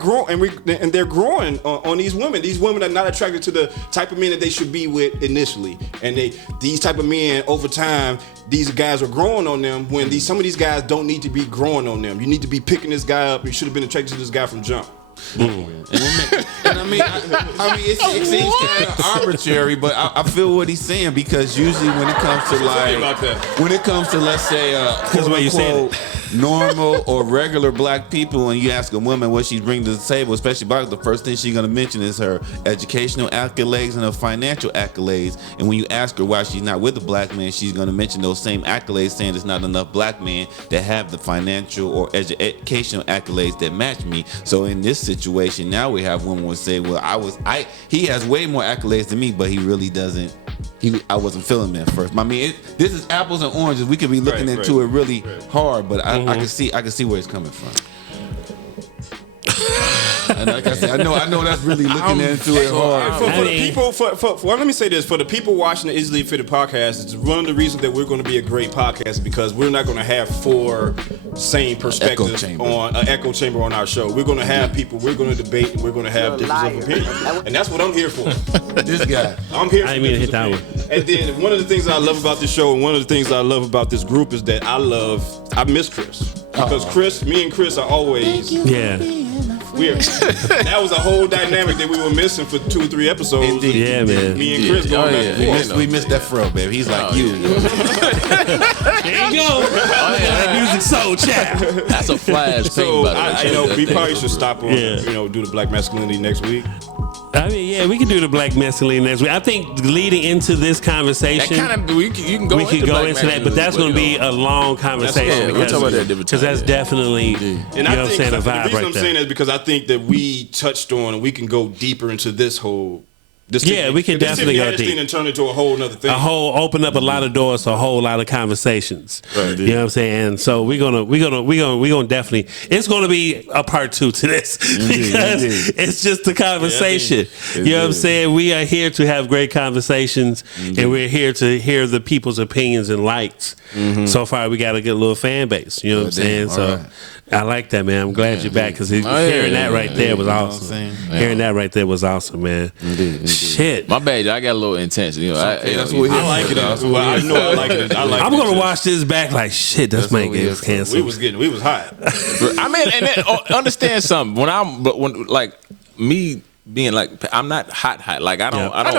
growing on these women. These women are not attracted to the type of men that they should be with initially, and these type of men over time, these guys are growing on them when some of these guys don't need to be growing on them. You need to be picking this guy up. You should have been attracted to this guy from jump. And I mean, it seems kind of arbitrary, but I feel what he's saying, because usually when it comes to let's say quote unquote normal or regular black people, and you ask a woman what she's bringing to the table, especially black, the first thing she's gonna mention is her educational accolades and her financial accolades. And when you ask her why she's not with a black man, she's gonna mention those same accolades, saying there's not enough black men that have the financial or educational accolades that match me. So in this situation, now we have women would say, well, he has way more accolades than me, but he really doesn't. I wasn't feeling it at first. I mean, this is apples and oranges. We could be looking into it really hard, but I can see where it's coming from. And like I said, I know that's really looking into it hard. Let me say this: for the people watching the Easily Fitted podcast, it's one of the reasons that we're going to be a great podcast, because we're not going to have 4 same perspectives on an echo chamber on our show. We're going to have people. We're going to debate, and we're going to have difference of opinion, and that's what I'm here for. This guy, I'm here. I didn't mean to hit that one. And then one of the things I love about this show, and one of the things I love about this group, is that I miss Chris, because me and Chris are always weird. That was a whole dynamic that we were missing for 2 or 3 episodes. Indeed. Yeah, man. Me and Chris going back and forth. We missed that fro, baby. He's like you. There you go. Music soul chat. That's a flash. So we probably should stop on do the black masculinity next week. I mean, we can do the black masculinity next week. I think leading into this conversation, you can go into that, but that's going to be a long conversation, because that's definitely, and I think a vibe right there. The reason I'm saying that is because I think that we touched on, and we can go deeper into this whole We can definitely go deep. And turn into a whole nother thing. Open up a lot of doors to a whole lot of conversations. Right. You know what I'm saying? And so we're gonna definitely. It's gonna be a part 2 to this because it's just a conversation. You know what I'm saying? We are here to have great conversations, and we're here to hear the people's opinions and likes. So far, we got a good little fan base. You know what I'm saying? So. Right. I like that, man. I'm glad you're back because hearing that right there was awesome. Hearing that right there was awesome, man. Indeed. Shit. My bad, I got a little intense. You know, I like it. I know I like it. I'm gonna watch this back like shit. This man gets canceled. We was hot. I mean, and then, understand something. When me being like, I'm not hot. Like I don't. I'm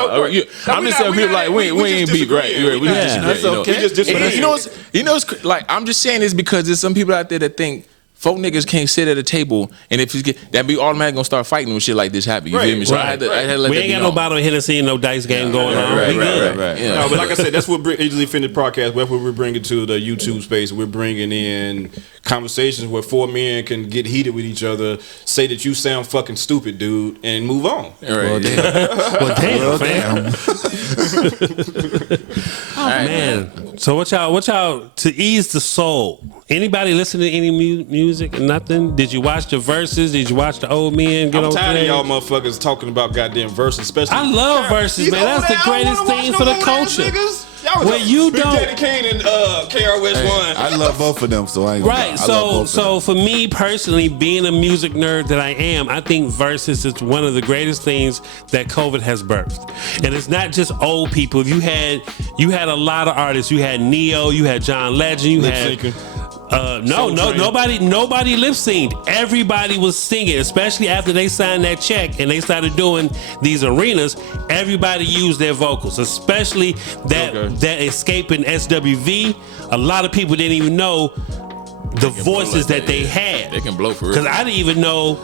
just telling people like we ain't beat right. We just disagree. That's okay. You know, it's like I'm just saying this because there's some people out there that think. Folk niggas can't sit at a table, and if you get that, be automatically gonna start fighting when shit like this happen. You feel me? So I had to let we ain't got no bottle of Hennessy and no dice game going on. Right. Yeah. No, but like I said, that's what Easily Offended podcast. What we're bringing to the YouTube space. We're bringing in conversations where 4 men can get heated with each other, say that you sound fucking stupid, dude, and move on. Well, damn. Man. So what y'all to ease the soul? Anybody listen to any music or nothing? Did you watch the Versuz? Did you watch the old men? I'm tired of y'all motherfuckers talking about goddamn Versuz, especially. I love Versuz, man. That's the greatest thing for the culture. Well, you Big don't. Daddy Kane and KRS-One. I love both of them, so I ain't right. So for me personally, being a music nerd that I am, I think Versuz is one of the greatest things that COVID has birthed. And it's not just old people. You had a lot of artists. You had Neo. You had John Legend. You had. Nobody lip synced. Everybody was singing, especially after they signed that check and they started doing these arenas. Everybody used their vocals, especially that escaping SWV. A lot of people didn't even know the voices that they had. They can blow for real. Because I didn't even know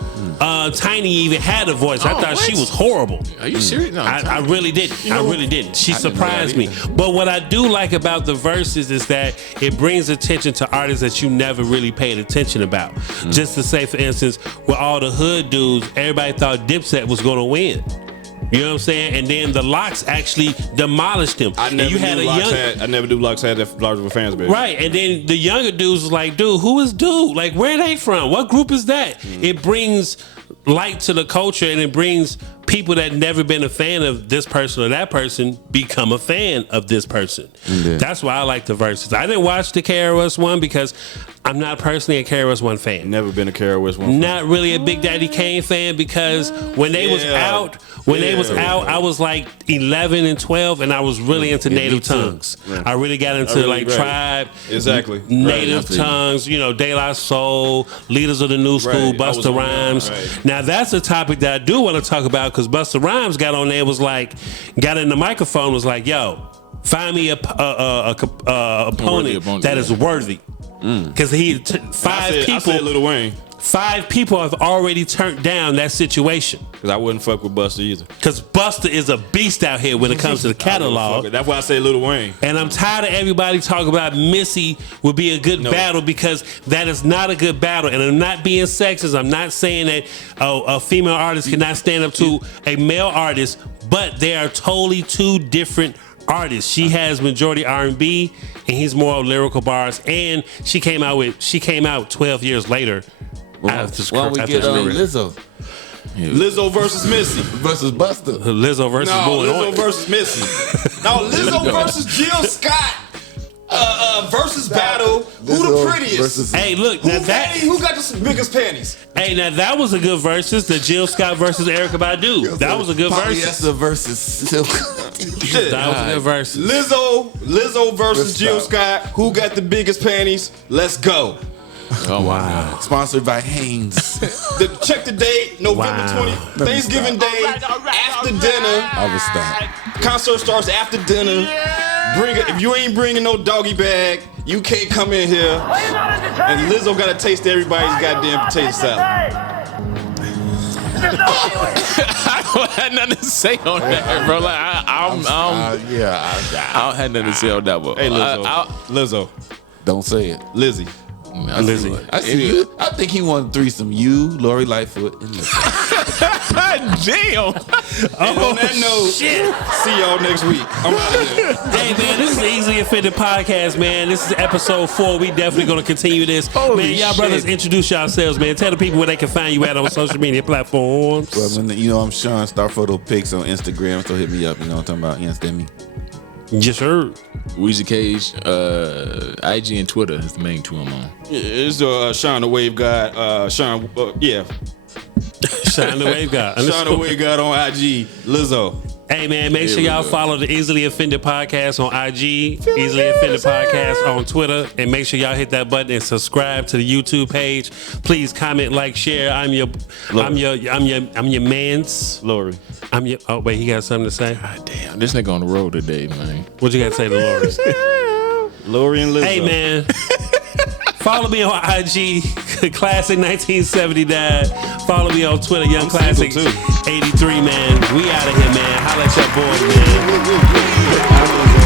Tiny even had a voice. I thought she was horrible. Are you serious? No, I really didn't. I really didn't. She surprised me. But what I do like about the Versuz is that it brings attention to artists that you never really paid attention about. Just to say, for instance, with all the hood dudes, everybody thought Dipset was going to win. You know what I'm saying? And then the Locks actually demolished him. I never knew Locks had that large of a fans base. Right, and then the younger dudes was like, dude, who is dude? Like, where are they from? What group is that? It brings light to the culture, and it brings people that never been a fan of this person or that person become a fan of this person. That's why I like the Versuz. I didn't watch the KRS-One because I'm not personally a KRS-One fan. Never been a KRS-One fan. Not really a Big Daddy Kane fan because when they was out, I was like 11 and 12, and I was really into native tongues. Right. I really got into Tribe, native tongues, De La Soul, Leaders of the New School, Busta Rhymes. Now that's a topic that I do want to talk about because Busta Rhymes got on there, got in the microphone, was like, yo, find me a opponent that is worthy. Because five people have already turned down that situation. Because I wouldn't fuck with Busta either. Because Busta is a beast out here when it comes to the catalog. That's why I say Lil Wayne. And I'm tired of everybody talking about Missy would be a good battle because that is not a good battle. And I'm not being sexist. I'm not saying that a female artist cannot stand up to a male artist, but they are totally two different artists. She has majority R&B, and he's more lyrical bars. And she came out 12 years later. Why don't we get Lizzo? Lizzo versus Missy versus Busta. Lizzo versus Lizzo versus Missy. No, Lizzo versus Jill Scott. Versus battle. Who the prettiest? Hey, look, who got the biggest panties? Hey, now that was a good versus. The Jill Scott versus Erykah Badu. That was a good versus. Polyester versus Silk. That was a good versus. Lizzo versus Jill Scott. Who got the biggest panties? Let's go. Oh wow! Sponsored by Hanes. Check the date, November 20th, Thanksgiving Day, after dinner. I will stop. Concert starts after dinner. If you ain't bringing no doggy bag, you can't come in here. And Lizzo gotta taste everybody's goddamn potato salad. I don't have nothing to say on that, bro. Like I don't have nothing to say on that one. Hey, Lizzo. Don't say it. Lizzie. I see you. I think he wanted threesome. You, Lori Lightfoot, and Lizzo. Damn. And on that note, see y'all next week. I'm out of here. Hey man, this is the Easily Offended podcast, man. This is episode 4. We definitely gonna continue this. Man, y'all brothers, introduce yourselves, man. Tell the people where they can find you at on social media platforms. Well, I'm Shawn, Star Photo Pics on Instagram, so hit me up. You know what I'm talking about? You understand me? Just heard. Weezy Cage, IG and Twitter is the main two I'm on. It's Shawn the Wave God. Shawn, yeah. Shawn the Wave God. Shawn the Wave God on IG. Lizzo. Hey man, make sure y'all follow the Easily Offended Podcast on IG, Easily Offended Podcast on Twitter, and make sure y'all hit that button and subscribe to the YouTube page. Please comment, like, share. I'm your man's. Lori. Oh wait, he got something to say? God damn, this nigga on the road today, man. What you got to say to Lori? Lori and Lizzo. Hey man, follow me on IG, Classic 1979. Follow me on Twitter, Young Classic 83, man. We out of here, man. Holla at your boy, man.